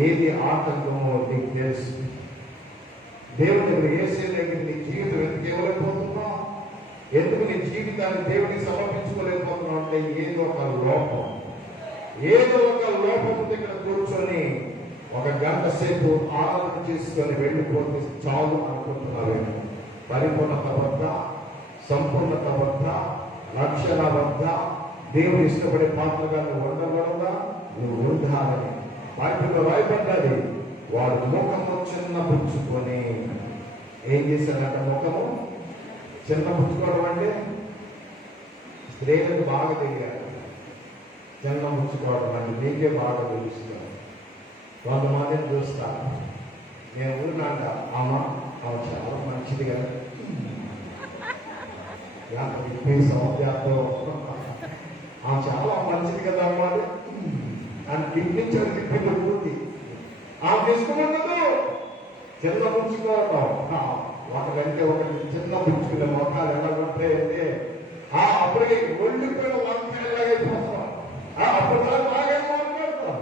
ఏది ఆటంకమో నీకు తెలుసు. దేవుని దగ్గర ఏసే దగ్గర నీ జీవితం ఎందుకు ఇవ్వలేకపోతున్నావు? ఎందుకు నీ జీవితాన్ని దేవునికి సమర్పించుకోలేకపోతున్నావు అంటే ఏదో ఒక లోపం, ఏదో ఒక లోపం దగ్గర కూర్చొని ఒక గంట సేపు ఆరాధన చేసుకొని వెళ్ళిపోతే చాలు అనుకుంటున్నావేమో. పరిపూర్ణత వద్ద, సంపూర్ణత వద్ద, రక్షణ వద్ద, దేవుడు ఇష్టపడే పాత్రగా నువ్వు ఉండకూడదా? నువ్వు ఉండాలని బైబిల్లో రాయబడ్డది. వాడు ముఖము చిన్న పుచ్చుకొని ఏం చేశారంట? ముఖము చిన్న పుచ్చుకోవడం అంటే స్త్రీలకు బాగా తెలియాలి. చిన్న పుచ్చుకోవడం అంటే నీకే బాగా తెలుస్తుంది. కొంతమందిని చూస్తాను, నేను ఊరినాక అమ్మ ఆమె చాలా మంచిది కదా, ఆమె చాలా మంచిది కదా అమ్మాది అని తిప్పించాడు. తిప్పింది పూర్తి ఆమె తీసుకున్నది చిన్న పుచ్చుకోవటం. ఒకటంటే ఒకటి చిన్న పుచ్చుకునే మొక్కలు ఎలా ఉంటాయంటే అప్పటికి ఒళ్ళిపోయిన వంకాయలాగైపోతాం. అప్పుడు బాగా మాట్లాడతాం.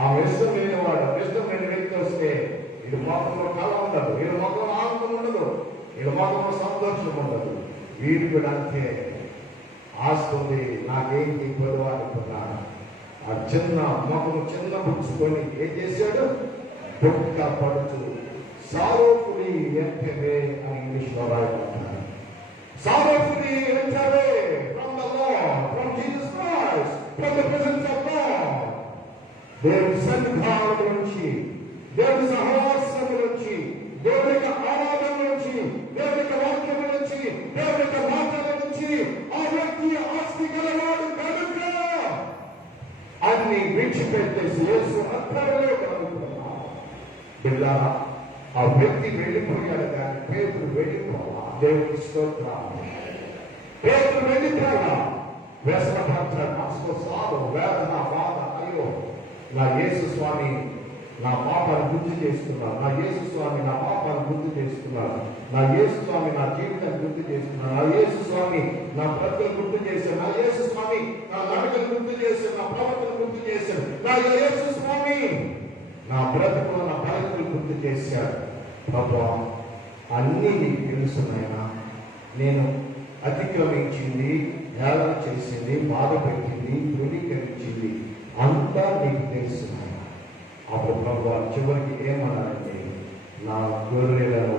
ఆ విషయం లేనివాడు, విషయం లేని వ్యక్తి వస్తే ఇది మొత్తంలో కళ ఉండదు, వీళ్ళ మొత్తంలో ఆనందం ఉండదు, వీళ్ళ మొత్తంలో సంతోషం ఉండదు. వీడు కూడా అంతే, ఆస్తుంది నాకేంటి పొరుగు అనుకున్నాడు. ఆ చిన్న మొక్కను చిన్న పుచ్చుకొని ఏం చేశాడు? దుఃఖ పడుతూ సారోఫులి ఎంటవే అని ఇంగ్లీష్ లో రాయబడుతున్నారు. సారోఫులి ఎంటవే from the Lord, from Jesus Christ, from the presence of God. దేవుని సన్నిధానం నుంచి, దేవుని సహవాసం నుంచి, దేవుని యొక్క ఆరాధన నుంచి, దేవుని యొక్క వాక్యం నుంచి, దేవుని యొక్క మాటల నుంచి ఆ వ్యక్తి ఆస్తి గలవాడు కనుక అన్ని విడిచిపెట్టేసి యేసు అర్థంలో కలుగుతున్నాడు. బిడ్డలారా, ఆ వ్యక్తి వెళ్ళిపోయాడు కానీ పేతురు వెళ్ళిపోవా. దేవుని స్తోత్రం. పేతురు వెళ్ళిపోవా. వ్యసన పడతాడు, మనసులో సాగు, వేదన, బాధ. అయ్యో, నా యేసు స్వామి నా పాపాన్ని గుర్తు చేస్తున్నాడు, నా యేసు స్వామి నా పాపాన్ని గుర్తు చేస్తున్నాడు, నా యేసు స్వామి నా జీవితాన్ని గుర్తు చేస్తున్నాడు, నా యేసు స్వామి నా బ్రతుకులు గుర్తు చేశాడు, నా యేసు స్వామి నా నడకలు గుర్తు చేశాడు, నా ప్రవర్తన గుర్తు చేశాడు, నా యేసు స్వామి నా బ్రతుకులు నా పలకలు గుర్తు చేశాడు. ప్రభువా, అన్నీ నీకు తెలుసున్నాయన. నేను అతిక్రమించింది, హేళన చేసింది, బాధ పెట్టింది, ధృవీకరించింది అంతా నీకు తెలుసున్నాయి. అప్పుడు ప్రభువా చివరికి ఏమన్నారంటే, నా గొర్రెలను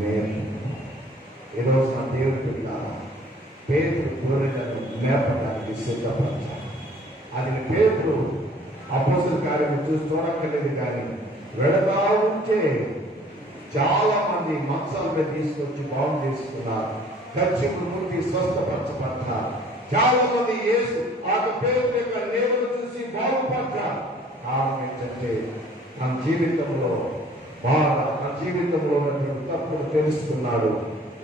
మేపు. ఈరోజు నా దేవుడి పిల్ల పేతురు గొర్రెలను మేపడానికి సిద్ధపరచాలి. అది పేతురు అపోస్తలుల కార్యము చూసి చూడక్కర్లేదు కానీ వెళతా ఉంటే చాలా మంది మంచాలపై తీసుకొచ్చి బాగు చేసుకున్నారు, ఖర్చులు నుండి స్వస్థపరచబడ్డారు. చాలా మంది యేసు ఆ పేరు యొక్క లేవను చూసి బాగుపడ్డారు. కారణం ఏంటంటే తన జీవితంలో బాధ, తన జీవితంలో ఉన్నటువంటి తప్పులు తెలుసుకున్నాడు,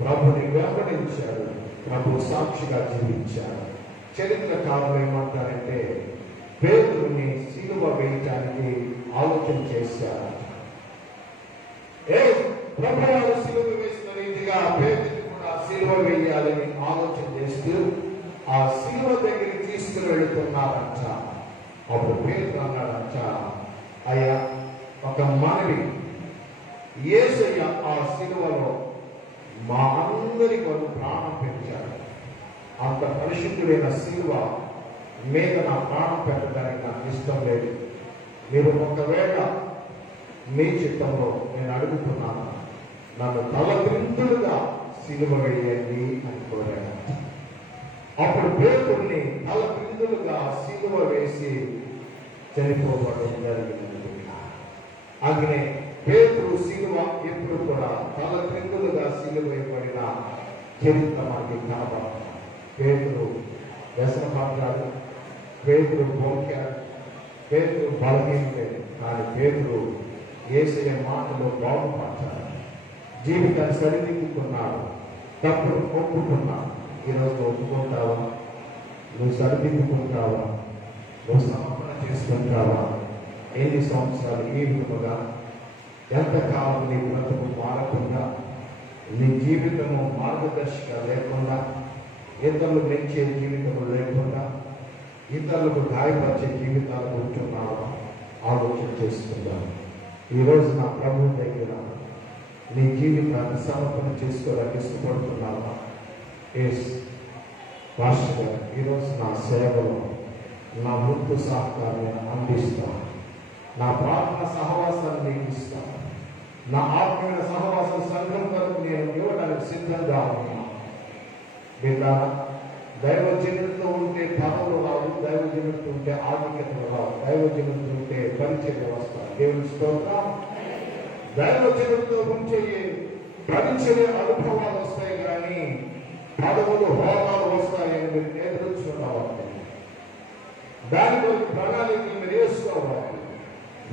ప్రభుని వెంబడించాడు, ప్రభు సాక్షిగా జీవించాడు. చరిత్రకారులు ఏమంటారంటే పేతురుని సిలువ వేయటానికి ఆలోచన చేశారు. ప్రభువారు సిలువ వేసిన రీతిగా పేతురు కూడా సిలువ వేయాలని ఆలోచన చేస్తూ ఆ సిలువ దగ్గరికి తీసుకుని వెళుతున్నారంట. అప్పుడు పేతురు అన్నాడంట, అయ్యా ఒక మనవి, యేసయ్య ఆ సిలువలో మా అందరి కొరకు ప్రాణం పెంచాడు. అంత పరిశుద్ధుడైన సిలువ మీద నా ప్రాణం పెట్టడానికి నాకు ఇష్టం లేదు. మీరు ఒకవేళ మీ చిత్తంలో నేను అడుగుతున్నాను, నన్ను తలక్రిందులుగా సిలువ వేయండి అని కోరాడు. అప్పుడు పేతురుని తల క్రిందులుగా సిలువ వేసి చనిపోవడం జరిగినది. అందుకనే పేతురు సిలువ ఎప్పుడు కూడా తల క్రిందులుగా సిలువ వేయబడిన చరిత్ర మనకి కనబడుతుంది. పేతురు వ్యసన పడ్డాడు, పేతురు పోకాడు, పేతురు బలహీనలే, కానీ పేతురు యేసయ్య మాటలో బాగుపడ్డాడు, జీవితాన్ని సరిదిద్దుకున్నాడు, తప్పుడు ఒప్పుకున్నాడు. ఈరోజు ఒప్పుకుంటావా? నువ్వు సరిదిద్దుకుంటావా? నువ్వు సమర్పణ చేసుకుంటావా? ఎన్ని సంవత్సరాలు ఈ విధముగా ఎంతకాలం నీ బ్రతుకు మారకుండా, నీ జీవితము మార్గదర్శక లేకుండా, ఇతరులు మెచ్చే జీవితము లేకుండా, ఇతరులకు గాయపరిచే జీవితాలు ఉంటున్నావా? ఆలోచన చేసుకుందాం. ఈరోజు నా ప్రభు దగ్గర నీ జీవితాన్ని సమర్పణ చేసుకోవడానికి ఇష్టపడుతున్నావా? ఎస్ పాస్టర్ గారు, ఈరోజు నా సేవలో నా మృత్యు సహకారాన్ని అందిస్తాను, నా ప్రార్థన సహవాసాన్ని నీకు ఇస్తాను, నా ఆత్మీయ సహవాస సంఘం వరకు నేను ఇవ్వడానికి సిద్ధంగా ఉన్నాను. బిడ్డ, దైవజనులతో ఉంటే పదవులు రావు, దైవజనులతో ఉంటే ఆధిక్యతలు రావు, దైవజనులతో ఉంటే పరిచర్య వస్తాయి. దేవుని స్తోత్రం. దైవజనులతో ఉంటే పరిచర్య అనుభవాలు వస్తాయి, కానీ పదవులు హోదాలు వస్తాయని మీరు ఎదురుచుకున్నవారు. దానిలో ప్రణాళికలు మీరు వేసుకోవాలి.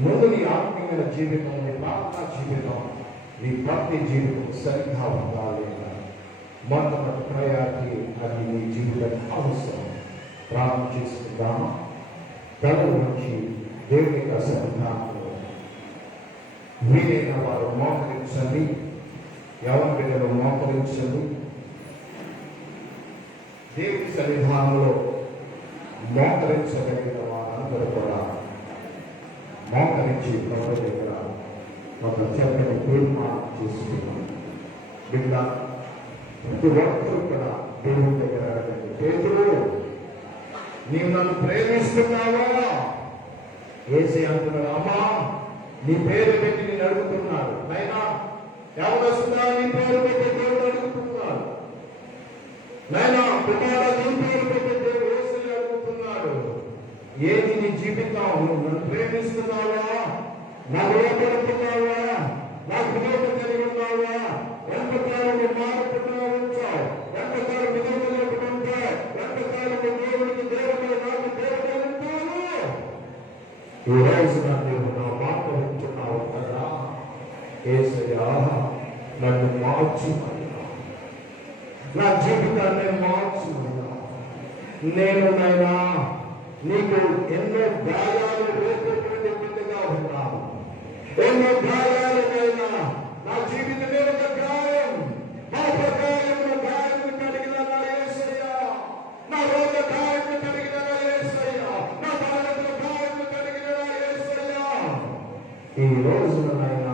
ముందు నీ ఆత్మీయ జీవితం, నీ ప్రార్థనా జీవితం, నీ భక్తి జీవితం సరిగ్గా ఉండాలి. మొట్టమొదటి ప్రయారిటీ అది నీ జీవితానికి అవసరం. ప్రార్థన చేసుకుందామా? తల్లి నుంచి దేవుని సన్నిధానంలో వీలైన వారు మోకరించండి. ఎవరి బిడ్డలు మోకరించండి. దేవుని సన్నిధానంలో మోకరించగలిగిన వారందరూ కూడా మోకరించి ప్రభు దగ్గర ఒక చక్కని తీర్మానం చేసుకున్నాం. బిడ్డ, ప్రతి ఒక్కరు కూడా దేవుని దగ్గర అడగండి, పేతురు, నీవు నన్ను ప్రేమిస్తున్నావా? యేసయ్య అంటున్నాడు, అమ్మా నీ పేరు పెట్టి నేను అడుగుతున్నాడు. నైనా ఎవరొస్తున్నా నీ పేరు పెట్టి దేవుడు అడుగుతున్నాడు. నైనా కుమార నీ పేరు పెట్టి దేవుడు యేసయ్య అడుగుతున్నాడు. ఏది నీ జీవితం? నువ్వు నన్ను ప్రేమిస్తున్నావా? నాకు లోపడుతున్నావా? నాకు వినోద కలిగి ఉన్నావా? ఎంతకాలం నువ్వు మారకుండా ఉంచావు, ఎంతకాలం వినోద లేకుండా ఉంటావు, ఎంతకాలం దేవుడికి దేవుడు నాకు దేవుడు ఉంటావు. ఈ రోజు నువ్వు నా మాట వింటున్నావు కదా, యేసయ్యా నన్ను మార్చుమన్నా, నా జీవితాన్ని మార్చుమన్నా. నేను నైనా నీకు ఎన్నో గాయాలు రేపటి బిడ్డగా ఉన్నాను, ఎన్నో గాయాలైనా నా జీవితమే ఒక గాయం. నా ప్రకారమున గాయములు కలిగిన నా యేసయ్యా, నా రోగ గాయములు కలిగిన నా యేసయ్యా, నా బాధల గాయములు కలిగిన నా యేసయ్యా. ఈ రోజునైనా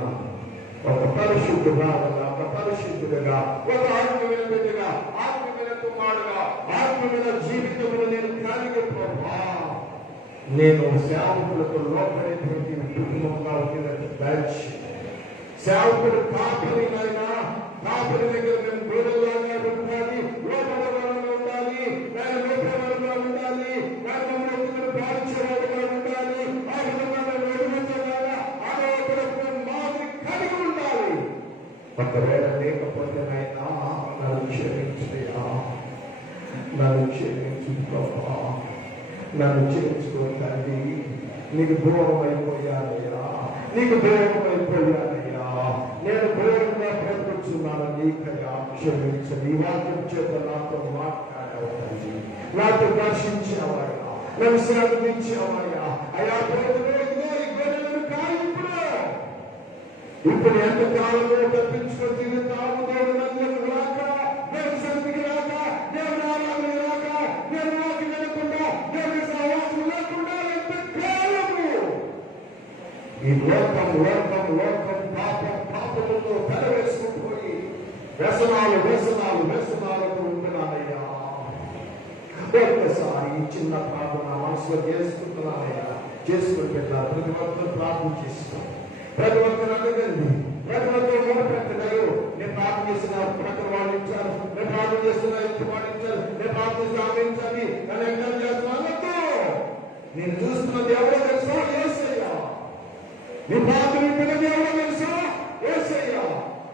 ఒక పరిశుద్ధుగా, ఒక పరిశుద్ధుడుగా, ఒక ఆత్మీయ బిడ్డగా, ఆత్మీయ కుమారుడుగా, ఆత్మీయ జీవితమును నేను కలిగి ప్రభా, నేను సేవకులకు లోపడేటువంటి కుటుంబంగా బ్యాచ్ సేవకుడు కాపరినైనా కాపరి దగ్గర మేము గోడలాగా ఉండాలి, లోపడవాళ్ళగా ఉండాలి, నేను లోపడవాళ్ళగా ఉండాలి, నేను పాలించేవాడుగా ఉండాలి. ఆ విధంగా మాదిరి కలిగి ఉండాలి. ఒకవేళ లేకపోతేనైనా నన్ను క్షమించయా, నన్ను క్షమించుకోవా, నన్ను క్షమించుకోవాలి. నీకు దూరం అయిపోయానయ్యా, నీకు దూరం అయిపోయానయ్యా, నేను దూరంగా బ్రతుకుతున్నాను, నీకయ్యా క్షమించండి. ఈ వాక్యం చేత నాతో మాట్లాడవద్దండి, నాతో దర్శించావయ్యా, నన్ను శ్రమించావయ్యా. అయ్యా ఇప్పుడు ఎంతకాలంలో తప్పించుకొని తిరుగుతాము. నేను నన్ను రాక, నేను సన్నిధికి రాక, నేను నారాయణ రాక, నేను నాకు వినకుండా, నేను సహవాసం లేకుండా ఎంతకాలము ఈ లోకం పాపముతో పెరవేసుకుపోయి వ్యసనాలతో ఉంటున్నానయ్యా. ఒక్కసారి ఈ చిన్న ప్రార్థన మనసులో చేసుకుంటున్నానయ్యా. చేసుకుని పెట్టాలి. ప్రతి ఒక్కరు ప్రార్థన చేసుకోండి, ప్రతి ఒక్కరు అడగండి, ప్రతి ఒక్కరు మొదపెట్టగలరు. ప్రార్థన చేసిన ప్రతి వాళ్ళు ఇచ్చారు, నేను ప్రార్థన చేస్తున్నా వాళ్ళు ఇచ్చారు, నేను ప్రార్థన చేసి ఆమె నన్ను ఎంకరేజ్ చేస్తున్నాను. నేను చూస్తున్న దేవుడు తెలుసా? యేసయ్యా. నీ ప్రార్థన వింటున్న దేవుడు తెలుసా? యేసయ్యా.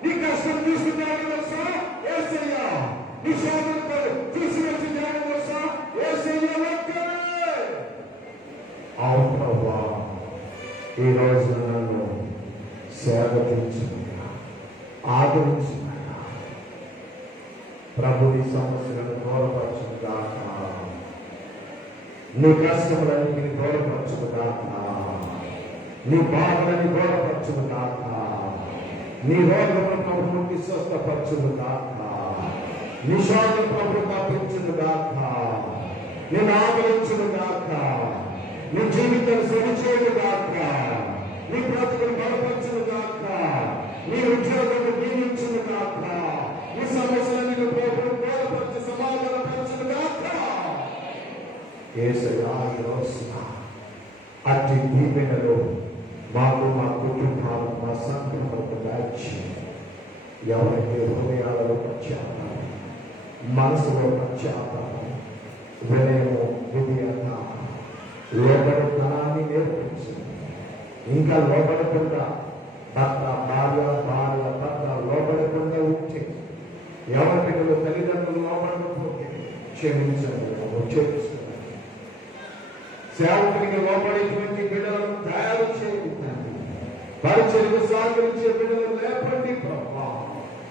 నీ కష్టం చూస్తున్న దేవుడు తెలుసా? యేసయ్యా. నీ శోధనతో చూసి వచ్చిన దేవుడు తెలుసా? యేసయ్యా ఒక్కడే. అవును ప్రభువా, ఈ రోజు నన్ను సేవ తీర్చుకున్నా, ఆదరించుకున్నా. ప్రభు ఈ సమస్యలను దూరపరచుగాక, నీ కష్టములన్నిటిని దూరపరచుగాక, నీ బాధలని దూరపరచుగాక, నీ రోగములను ప్రభువుకి స్వస్థపరచుగాక, నీ శోధన ప్రభు తప్పించుగాక, నేను ఆదరించుగాక, నీ జీవితం సరిచేయుగాక, నీ బ్రతుకును బలపరచుగాక, నీ ఉద్యోగం దీవించుగాక, నీ సమస్యలను ప్రభువు దూరపరచు సమాధానపరచుగాక. యేసయ్యా, ఈ రోజున అట్టి దీవెనలో మాకు, మా కుటుంబాలు, మా సంఘములకు దాచి ఎవరైతే హృదయాలలో పశ్చాత్తాపం, మనసులో పశ్చాత్తాపం, వినయము, విధేయత, లోబడితనాన్ని నేర్పించు. ఇంకా లోబడకుండా భర్త భార్య భర్త లోబడకుండా ఉంటే, ఎవరి పిల్లలు తల్లిదండ్రులు లోబడకపోతే క్షమించండి, చేస్తున్నారు. సేవకునికి లోబడేటువంటి బిడ్డలను తయారు చేయండి. పరిచయకు సహకరించే బిడ్డలు లేపండి ప్రభా.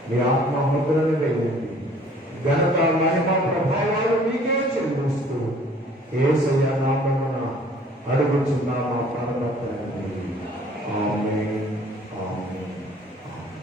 మీ ఆత్మ ముద్రను వేయండి. ఘనత, మహిమ, ప్రభావాలు మీకే చెల్లిస్తూ యేసయ్య నామమున అడుగుచున్నామా పరమ తండ్రి. ఆమేన్, ఆమేన్, ఆమేన్.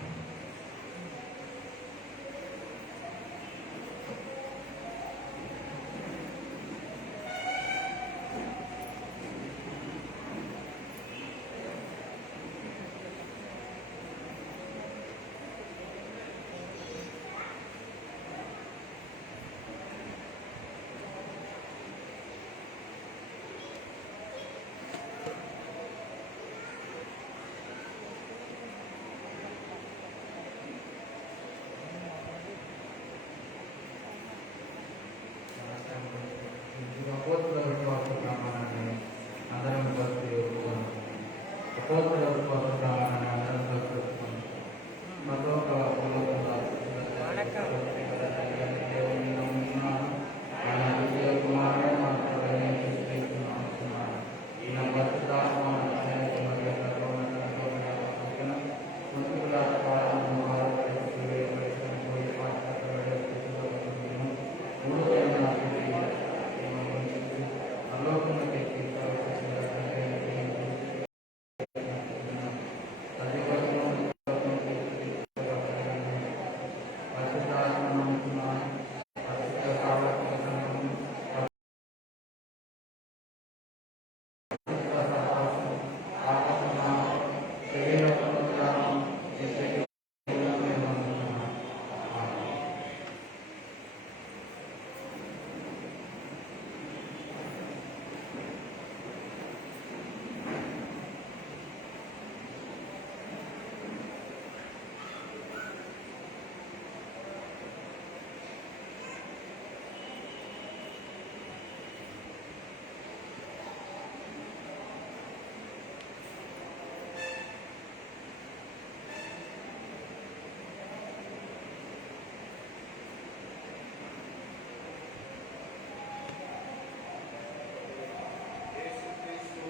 అపోస్తుల విశ్వాస ప్రమాణాన్ని అందరం కలిసి ఒప్పుకున్నాం. అపోస్తుల విశ్వాస ప్రమాణాన్ని అందరం కలిసి ఒప్పుకున్నాం. మరొక దేవుని నమ్ముతున్నాను, ఆయన విజయ కుమారుడు మన ప్రభువైన యేసుక్రీస్తునామమున ఈయన పరిశుద్ధాత్మ సహాయక మరియు సర్వోన్నత ముందుకుల పాలనను ఆరోగ్యపరిచి వేయబడి పాఠశాల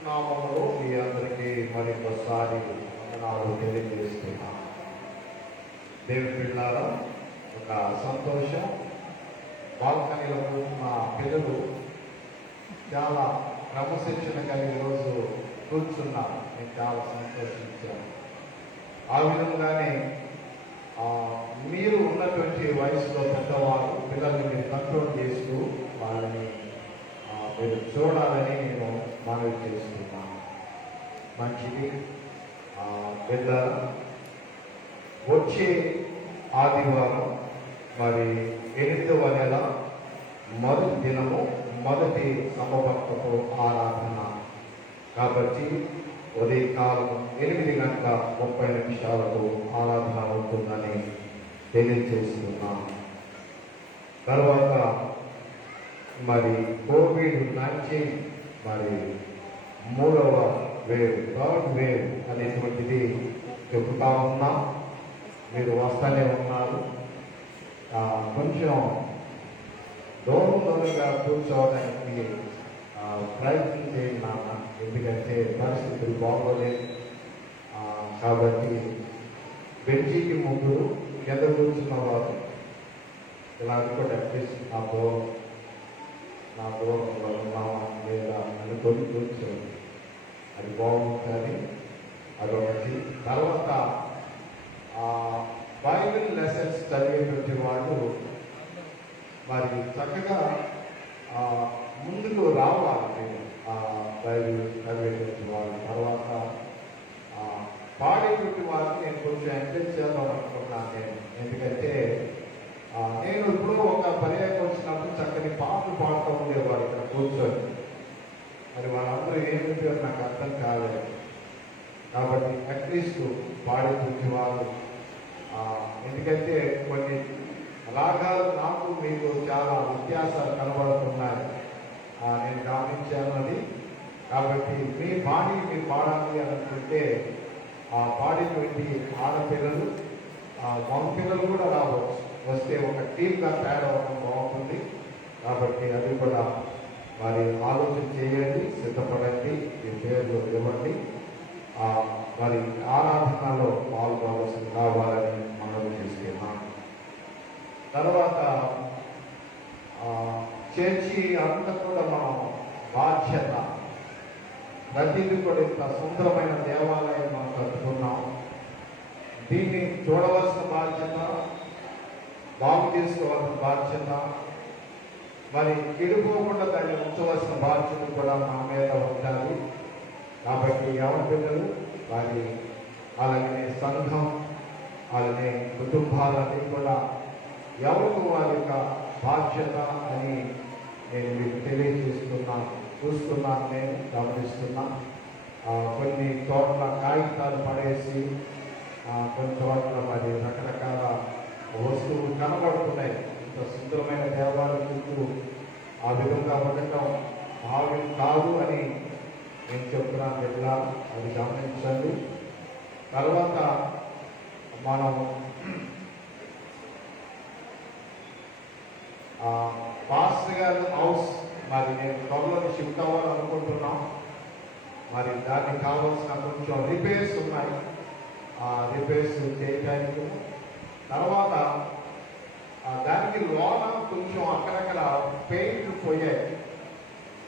నామములో మీ అందరికీ మరొకసారి వందనాలు తెలియజేస్తున్నాను. దేవుని పిల్లలారా, ఒక సంతోషం. బాల్కనీలో మా పిల్లలు చాలా క్రమశిక్షణగా ఈరోజు కూర్చున్నారు. నేను చాలా సంతోషించాను. ఆ విధంగానే మీరు ఉన్నటువంటి వయసులో పెద్దవాళ్ళు పిల్లల్ని మీరు కంట్రోల్ చేస్తూ వాళ్ళని మీరు చూడాలని నేను మనవి చేస్తున్నాను. మంచిది. పెద్ద వచ్చే ఆదివారం మరి 8వ నెల మొదటి దినము మొదటి సమభక్తతో ఆరాధన కాబట్టి ఉదయకాలం 8:30 ఆరాధన అవుతుందని తెలియజేస్తున్నాం. తర్వాత మరి COVID-19 మరి 3వ వేవ్, థర్డ్ వేవ్ అనేటువంటిది చెబుతా ఉన్నాం. మీరు వస్తూనే ఉన్నారు. కొంచెం దూరంగా కూర్చోవడానికి ప్రయత్నం చేయండి నాన్న, ఎందుకంటే పరిస్థితులు బాగోలేదు. కాబట్టి బెంచీకి ముగ్గురు, కింద కూర్చున్న వారు ఇలా అనుకోండి, అట్లీస్ట్ నా దూరంలో ఉన్నామా లేదా అనుకొని కూర్చోండి, అది బాగుంటుంది. అదొకటి. తర్వాత బైబిల్ లెసన్స్ చదివేటువంటి వాళ్ళు మరి చక్కగా ముందుకు రావాలి. బైబిల్ చదివేటువంటి వాళ్ళు తర్వాత పాడేటువంటి వాళ్ళని నేను కొంచెం ఎంకరేజ్ చేద్దాం అనుకుంటున్నాను నేను. ఎందుకంటే నేను ఇప్పుడు ఒక పర్యాయం వచ్చినప్పుడు చక్కని పాటలు పాడుతూ ఉండేవాడు ఇక్కడ కూర్చొని. మరి వాళ్ళందరూ ఏమిటో నాకు అర్థం కాలేదు. కాబట్టి అట్లీస్ట్ పాడేటువంటి వాళ్ళు, ఎందుకంటే కొన్ని రాగాలు నాకు మీకు చాలా వ్యత్యాసాలు కనబడుతున్నాయి, నేను గమనించాను అది. కాబట్టి మీ బాడీ మీరు పాడాలి అనుకుంటే పాడేటువంటి ఆడపిల్లలు, మగపిల్లలు కూడా రావచ్చు. వస్తే ఒక టీమ్గా తయారవడం బాగుంటుంది. కాబట్టి అది కూడా మరి ఆలోచన చేయండి, సిద్ధపడండి, మీ పేర్లు ఇవ్వండి. మరి ఆరాధనలో పాల్గొనవలసి కావాలని మనం తీసుకున్నాం. తర్వాత చర్చి అంతా కూడా మనం బాధ్యత, ప్రతిదీ కూడా ఇంత సుందరమైన దేవాలయం మనం కట్టుకున్నాం. దీన్ని చూడవలసిన బాధ్యత, బాగు చేసుకోవాల్సిన బాధ్యత, మరి చెడిపోకుండా దాన్ని ఉంచవలసిన బాధ్యత కూడా మా మీద ఉండాలి. కాబట్టి ఎవరి పిల్లలు వారి అలాగే సంఘం అలాగే కుటుంబాలన్నీ కూడా ఎవరికి వారి యొక్క బాధ్యత అని నేను మీకు తెలియజేస్తున్నాను. చూస్తున్నాను, నేను గమనిస్తున్నా. కొన్ని చోట్ల కాగితాలు పడేసి, కొన్ని చోట్ల మరి రకరకాల వస్తువులు కనబడుతున్నాయి. ఇంత సుందరమైన దేవాలయం చుట్టూ ఆ విధంగా ఉండటం భావ్యం కాదు అని నేను చెప్తున్నాను బిడ్డ, అది గమనించండి. తర్వాత మనం పాస్టర్ గారి హౌస్ మరి నేను త్వరలో షిఫ్ట్ అవ్వాలనుకుంటున్నాం. మరి దానికి కావాల్సిన కొంచెం రిపేర్స్ ఉన్నాయి, రిపేర్స్ చేయడానికి. తర్వాత దానికి లోన కొంచెం అక్కడక్కడ పెయింట్ పోయాయి.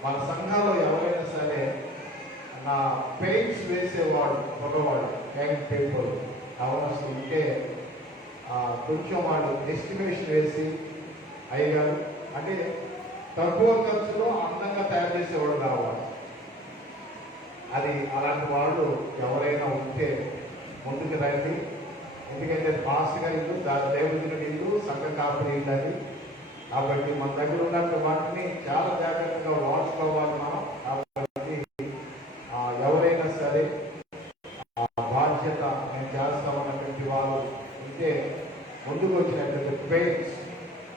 మన సంఘంలో ఎవరైనా సరే నా పెయింట్స్ వేసేవాడు మగవాడు, యాంగ్ పీపుల్ అవనస్ ఉంటే కొంచెం వాడు ఎస్టిమేషన్ వేసి అయ్యారు అంటే తక్కువ ఖర్చులో అందంగా తయారు చేసేవాడు కావాలి. అది అలాంటి వాళ్ళు ఎవరైనా ఉంటే ముందుకు రండి. ఎందుకంటే పాస్గా ఇల్లు, దేవుడికి ఇల్లు, సంఘ కాపురి ఇల్లు అది. కాబట్టి మన దగ్గర ఉన్నటువంటి వాటిని చాలా జాగ్రత్తగా వాడుకోవాలి మనం. కాబట్టి ఎవరైనా సరే బాధ్యత నేను చేస్తామన్నటువంటి వాళ్ళు ఉంటే ముందుకు వచ్చినటువంటి పెయింట్స్,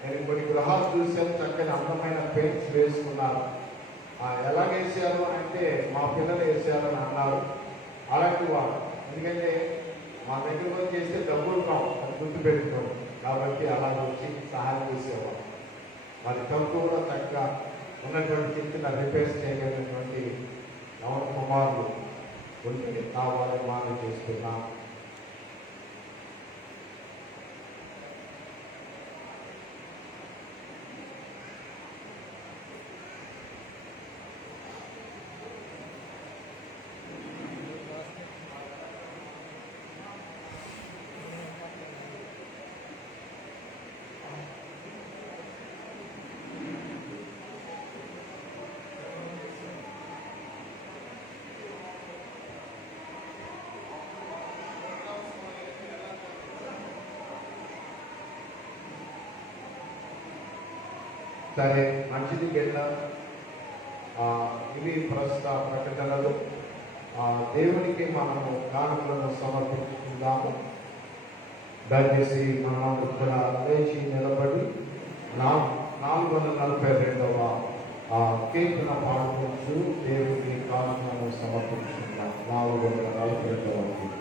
నేను కొన్ని గృహాలు చూసాను, చక్కని అందమైన పెయింట్స్ వేసుకున్నారు. ఎలా వేసారు అంటే మా పిల్లలు వేసారు అని అన్నారు. అలాంటి వాళ్ళు, ఎందుకంటే మా దగ్గర వచ్చి చేస్తే డబ్బులు రావు, అది గుర్తుపెట్టుకోండి. కాబట్టి అలా వచ్చి సహాయం చేసేవాళ్ళు. మరి తక్కువ తగ్గ ఉన్నటువంటి చిన్న రిపేర్స్ చేయగలిగినటువంటి నవ కుమారులు కొంచెం కావాలని మనం చేస్తున్నాం. సరే, మంచిది బిడ్డ. ఇవి ప్రస్తుత ప్రకటనలు. దేవునికి మనము కానుకలను సమర్పించుకుందాము. దయచేసి మనం ఇక్కడ లేచి నిలబడి 442వ కీర్తన పాడుకుంటూ దేవుడికి కానుకలను సమర్పించుకున్నాం. 442వ కీర్తన.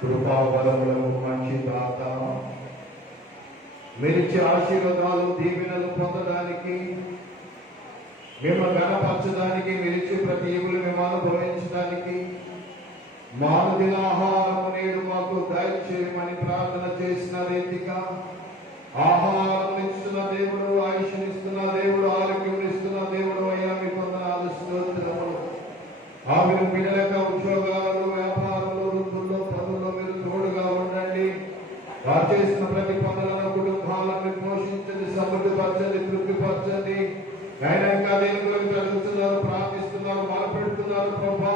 కృపాబలములకు మంచి దాత, మీరిచ్చే ఆశీర్వాదాలు దీవెనలు పొందడానికి, మిమ్మల్ని గణపరచడానికి, మీరిచ్చే ప్రతి ఈవులు మేము అనుభవించడానికి మానదిన ఆహారము నేడు మాకు దయచేయమని ప్రార్థన చేసిన రీతిగా ఆహారం ఇస్తున్న దేవుడు, ఆయుష్నిస్తున్న దేవుడు, ఆరోగ్యం ఇస్తున్న దేవుడు అయ్యా మీ వందనాలు స్తోత్రములు. ఆవిరి పిల్లలకు ఉద్యోగాలు, వ్యాపారాలు, వృద్ధుల్లో, పనుల్లో మీరు తోడుగా ఉండండి. వారు చేసిన ప్రతి పనులను, కుటుంబాలను పోషించండి, సమృద్ధిపరచండి, తృప్తిపరచండి. ఆయన ఇంకా దేని గురించి అడుగుతున్నారు, ప్రార్థిస్తున్నారు, మాట్లాడుతున్నారు ప్రభా,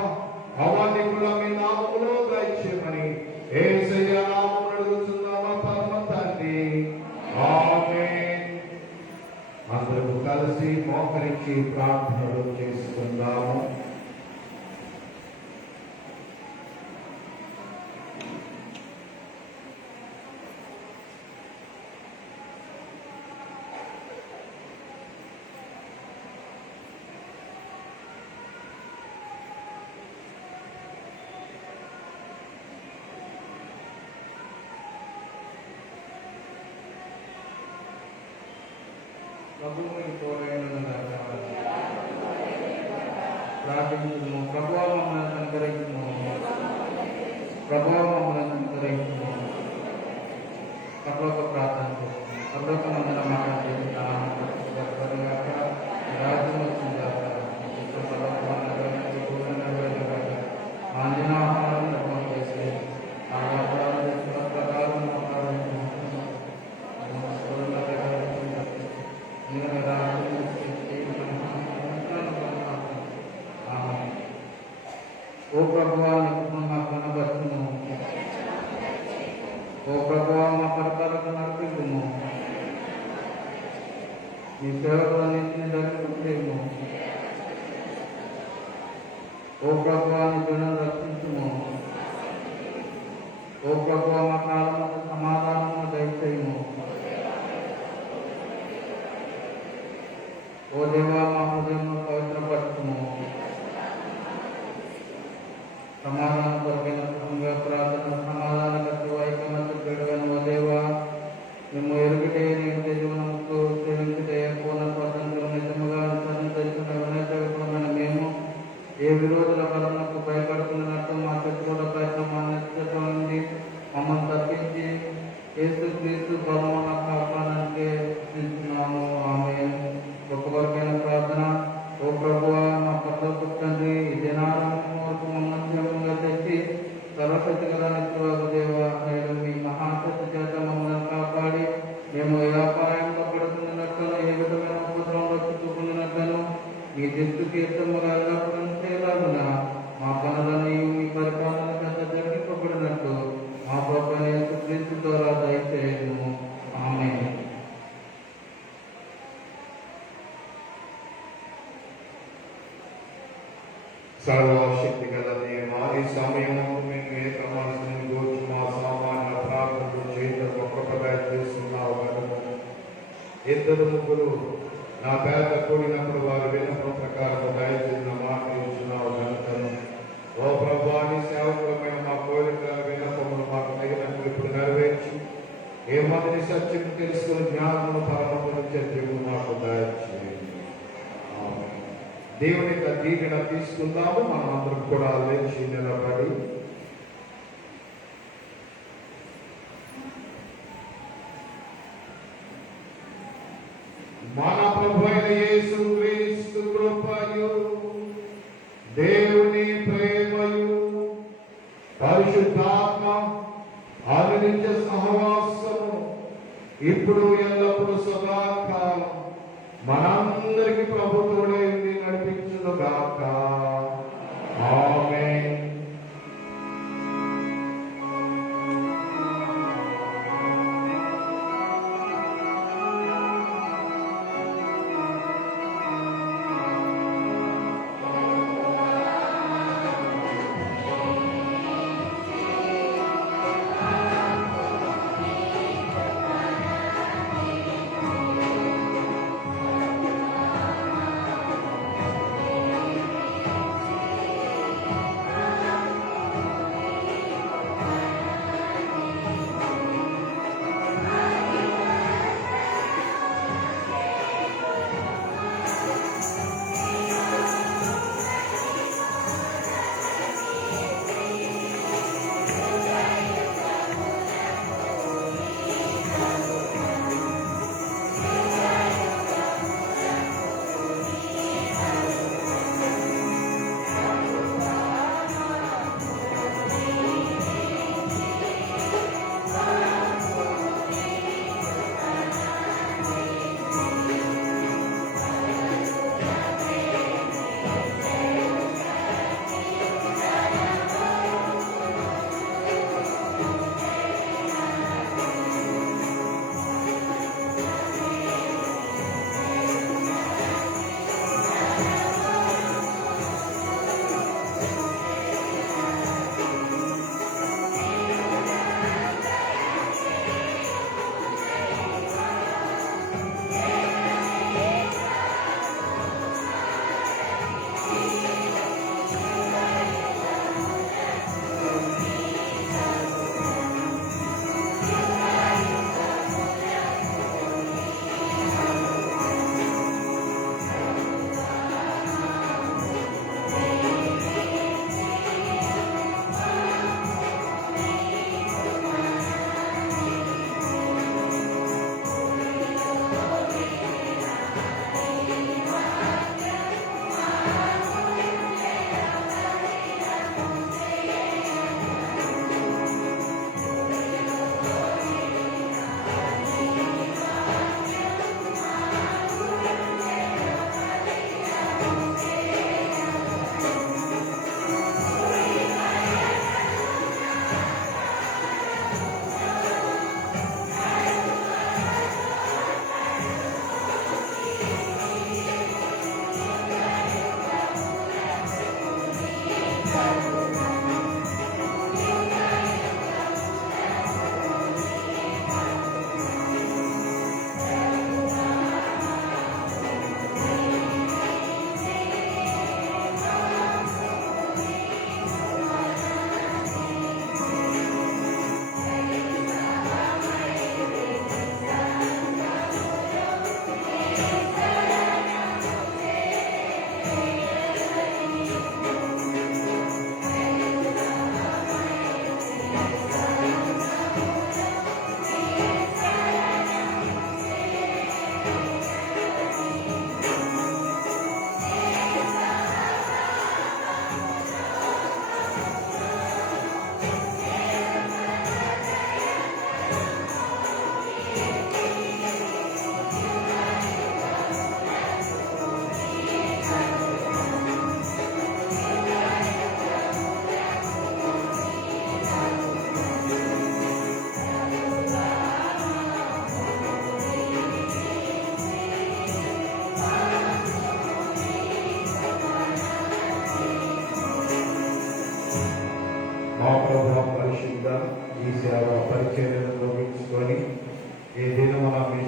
అవన్నీ కూడా మీ నామములో దయచేయమని యేసయ్య నామములో అడుగుతున్నామా పరమ తండ్రి, ఆమేన్. అందరూ కలిసి మోకరించి ప్రార్థనలు చేసుకుందాము. ప్రభువు ప్రార్థించుము. ప్రభువా మమ్మల్ని సంకరించుము. ప్రభువా మమ్మల్ని సంకరించుము. పరలోక ప్రార్థన చేస్తాము. పరలోక మందిర మాట చేస్తున్నాము. రాజ్యం వచ్చిందాక ఆంజన ఆహారం నిర్మాణం చేసి ఆ వ్యాపారం చేసిన ప్రకారం ఓ ప్రభువా నీకు మా కనబడుతును. ఓ ప్రభువా మా పరకాలకు నడిపించుము. నీ సేవకులన్నింటినీ దర్శించేము. ఓ ప్రభువా నీ బిడ్డను రక్షించుము. ఓ ప్రభువా మా కాలముకు సమాధానము దయచేయము. ఓ దేవా మా హృదయమును పవిత్రపరచుము. సమాధానం కొరకైన కుటుంబ ప్రార్థన సమాధానకర్త ఐకమత్య పెడుగను. ఓ దేవా మేము ఎరుగుటే నేను జీవనముకు సేవించుటే పూర్ణ స్వాతంత్రం నిజముగా అనుసరించిన వినయమైన మేము ఏ విరోధుల బలములకు భయపడుతున్నట్టు మా శత్రువుల ప్రయత్నం అన్నది మమ్మల్ని తప్పించి యేసు క్రీస్తు బలమున కాపాడానికి చూస్తున్నాము. ఆమేన్. గొప్ప కొరకైన ప్రార్థన. ఓ ప్రభువా మా పట్ల తండ్రి ఈ దినారంభం వరకు మమ్మల్ని జీవంగా తెచ్చి సర్వశక్తి గల నిత్యవాగు దేవా, నేడు మీ మహాశక్తి చేత మమ్మల్ని కాపాడి మేము ఏ అపాయంలో పడుతున్నట్లను, ఏ విధమైన ఉపద్రవంలో చిక్కుకున్నట్లను మీ దృష్టికి ఇష్టముగా ఎల్లప్పుడూ చేయలాగున మా పనులను మీ పరిపాలన చేత జరిగింపబడినట్టు మా ప్రభువైన యేసు క్రీస్తు ద్వారా దయచేయము. ఆమేన్. సర్వశక్తి గల దేవా, ఈ సమయంలో మేము ఏ ప్రమాణాన్ని గూర్చి మా సామాన్య ప్రార్థనలు చేయడం గొప్పగా చేస్తున్నావు కనుక ఇద్దరు ముగ్గురు నా పేద కూడినప్పుడు వారు విన్నపం ప్రకారం దయచేసిన మాట ఇస్తున్నావు కనుకను ఓ ప్రభువా నీ సేవకులమైన మా కోరిక విన్నపములు మాకు తగినట్లు ఇప్పుడు నెరవేర్చి ఏమని సత్యం తెలుసుకుని జ్ఞానము పరమను చర్చకు మాకు దయచేయండి. దేవుని యొక్క దీవెన తీసుకుందాము. మనం అందరం కూడా లేచి నిలబడి మన ప్రభువైన యేసు క్రీస్తు కృపయు దేవుని ప్రేమయు పరిశుద్ధాత్మ అనిత్య సహవాసము ఇప్పుడు ఎల్లప్పుడూ సదాకాలం మనందరికి ప్రభుత్వడే నడిపించును గాక. ఆమేన్. మా ప్రభు పరిశుద్ధ ఈ సేవ పరిచర్యను ముగించుకొని ఈ దినమున మీ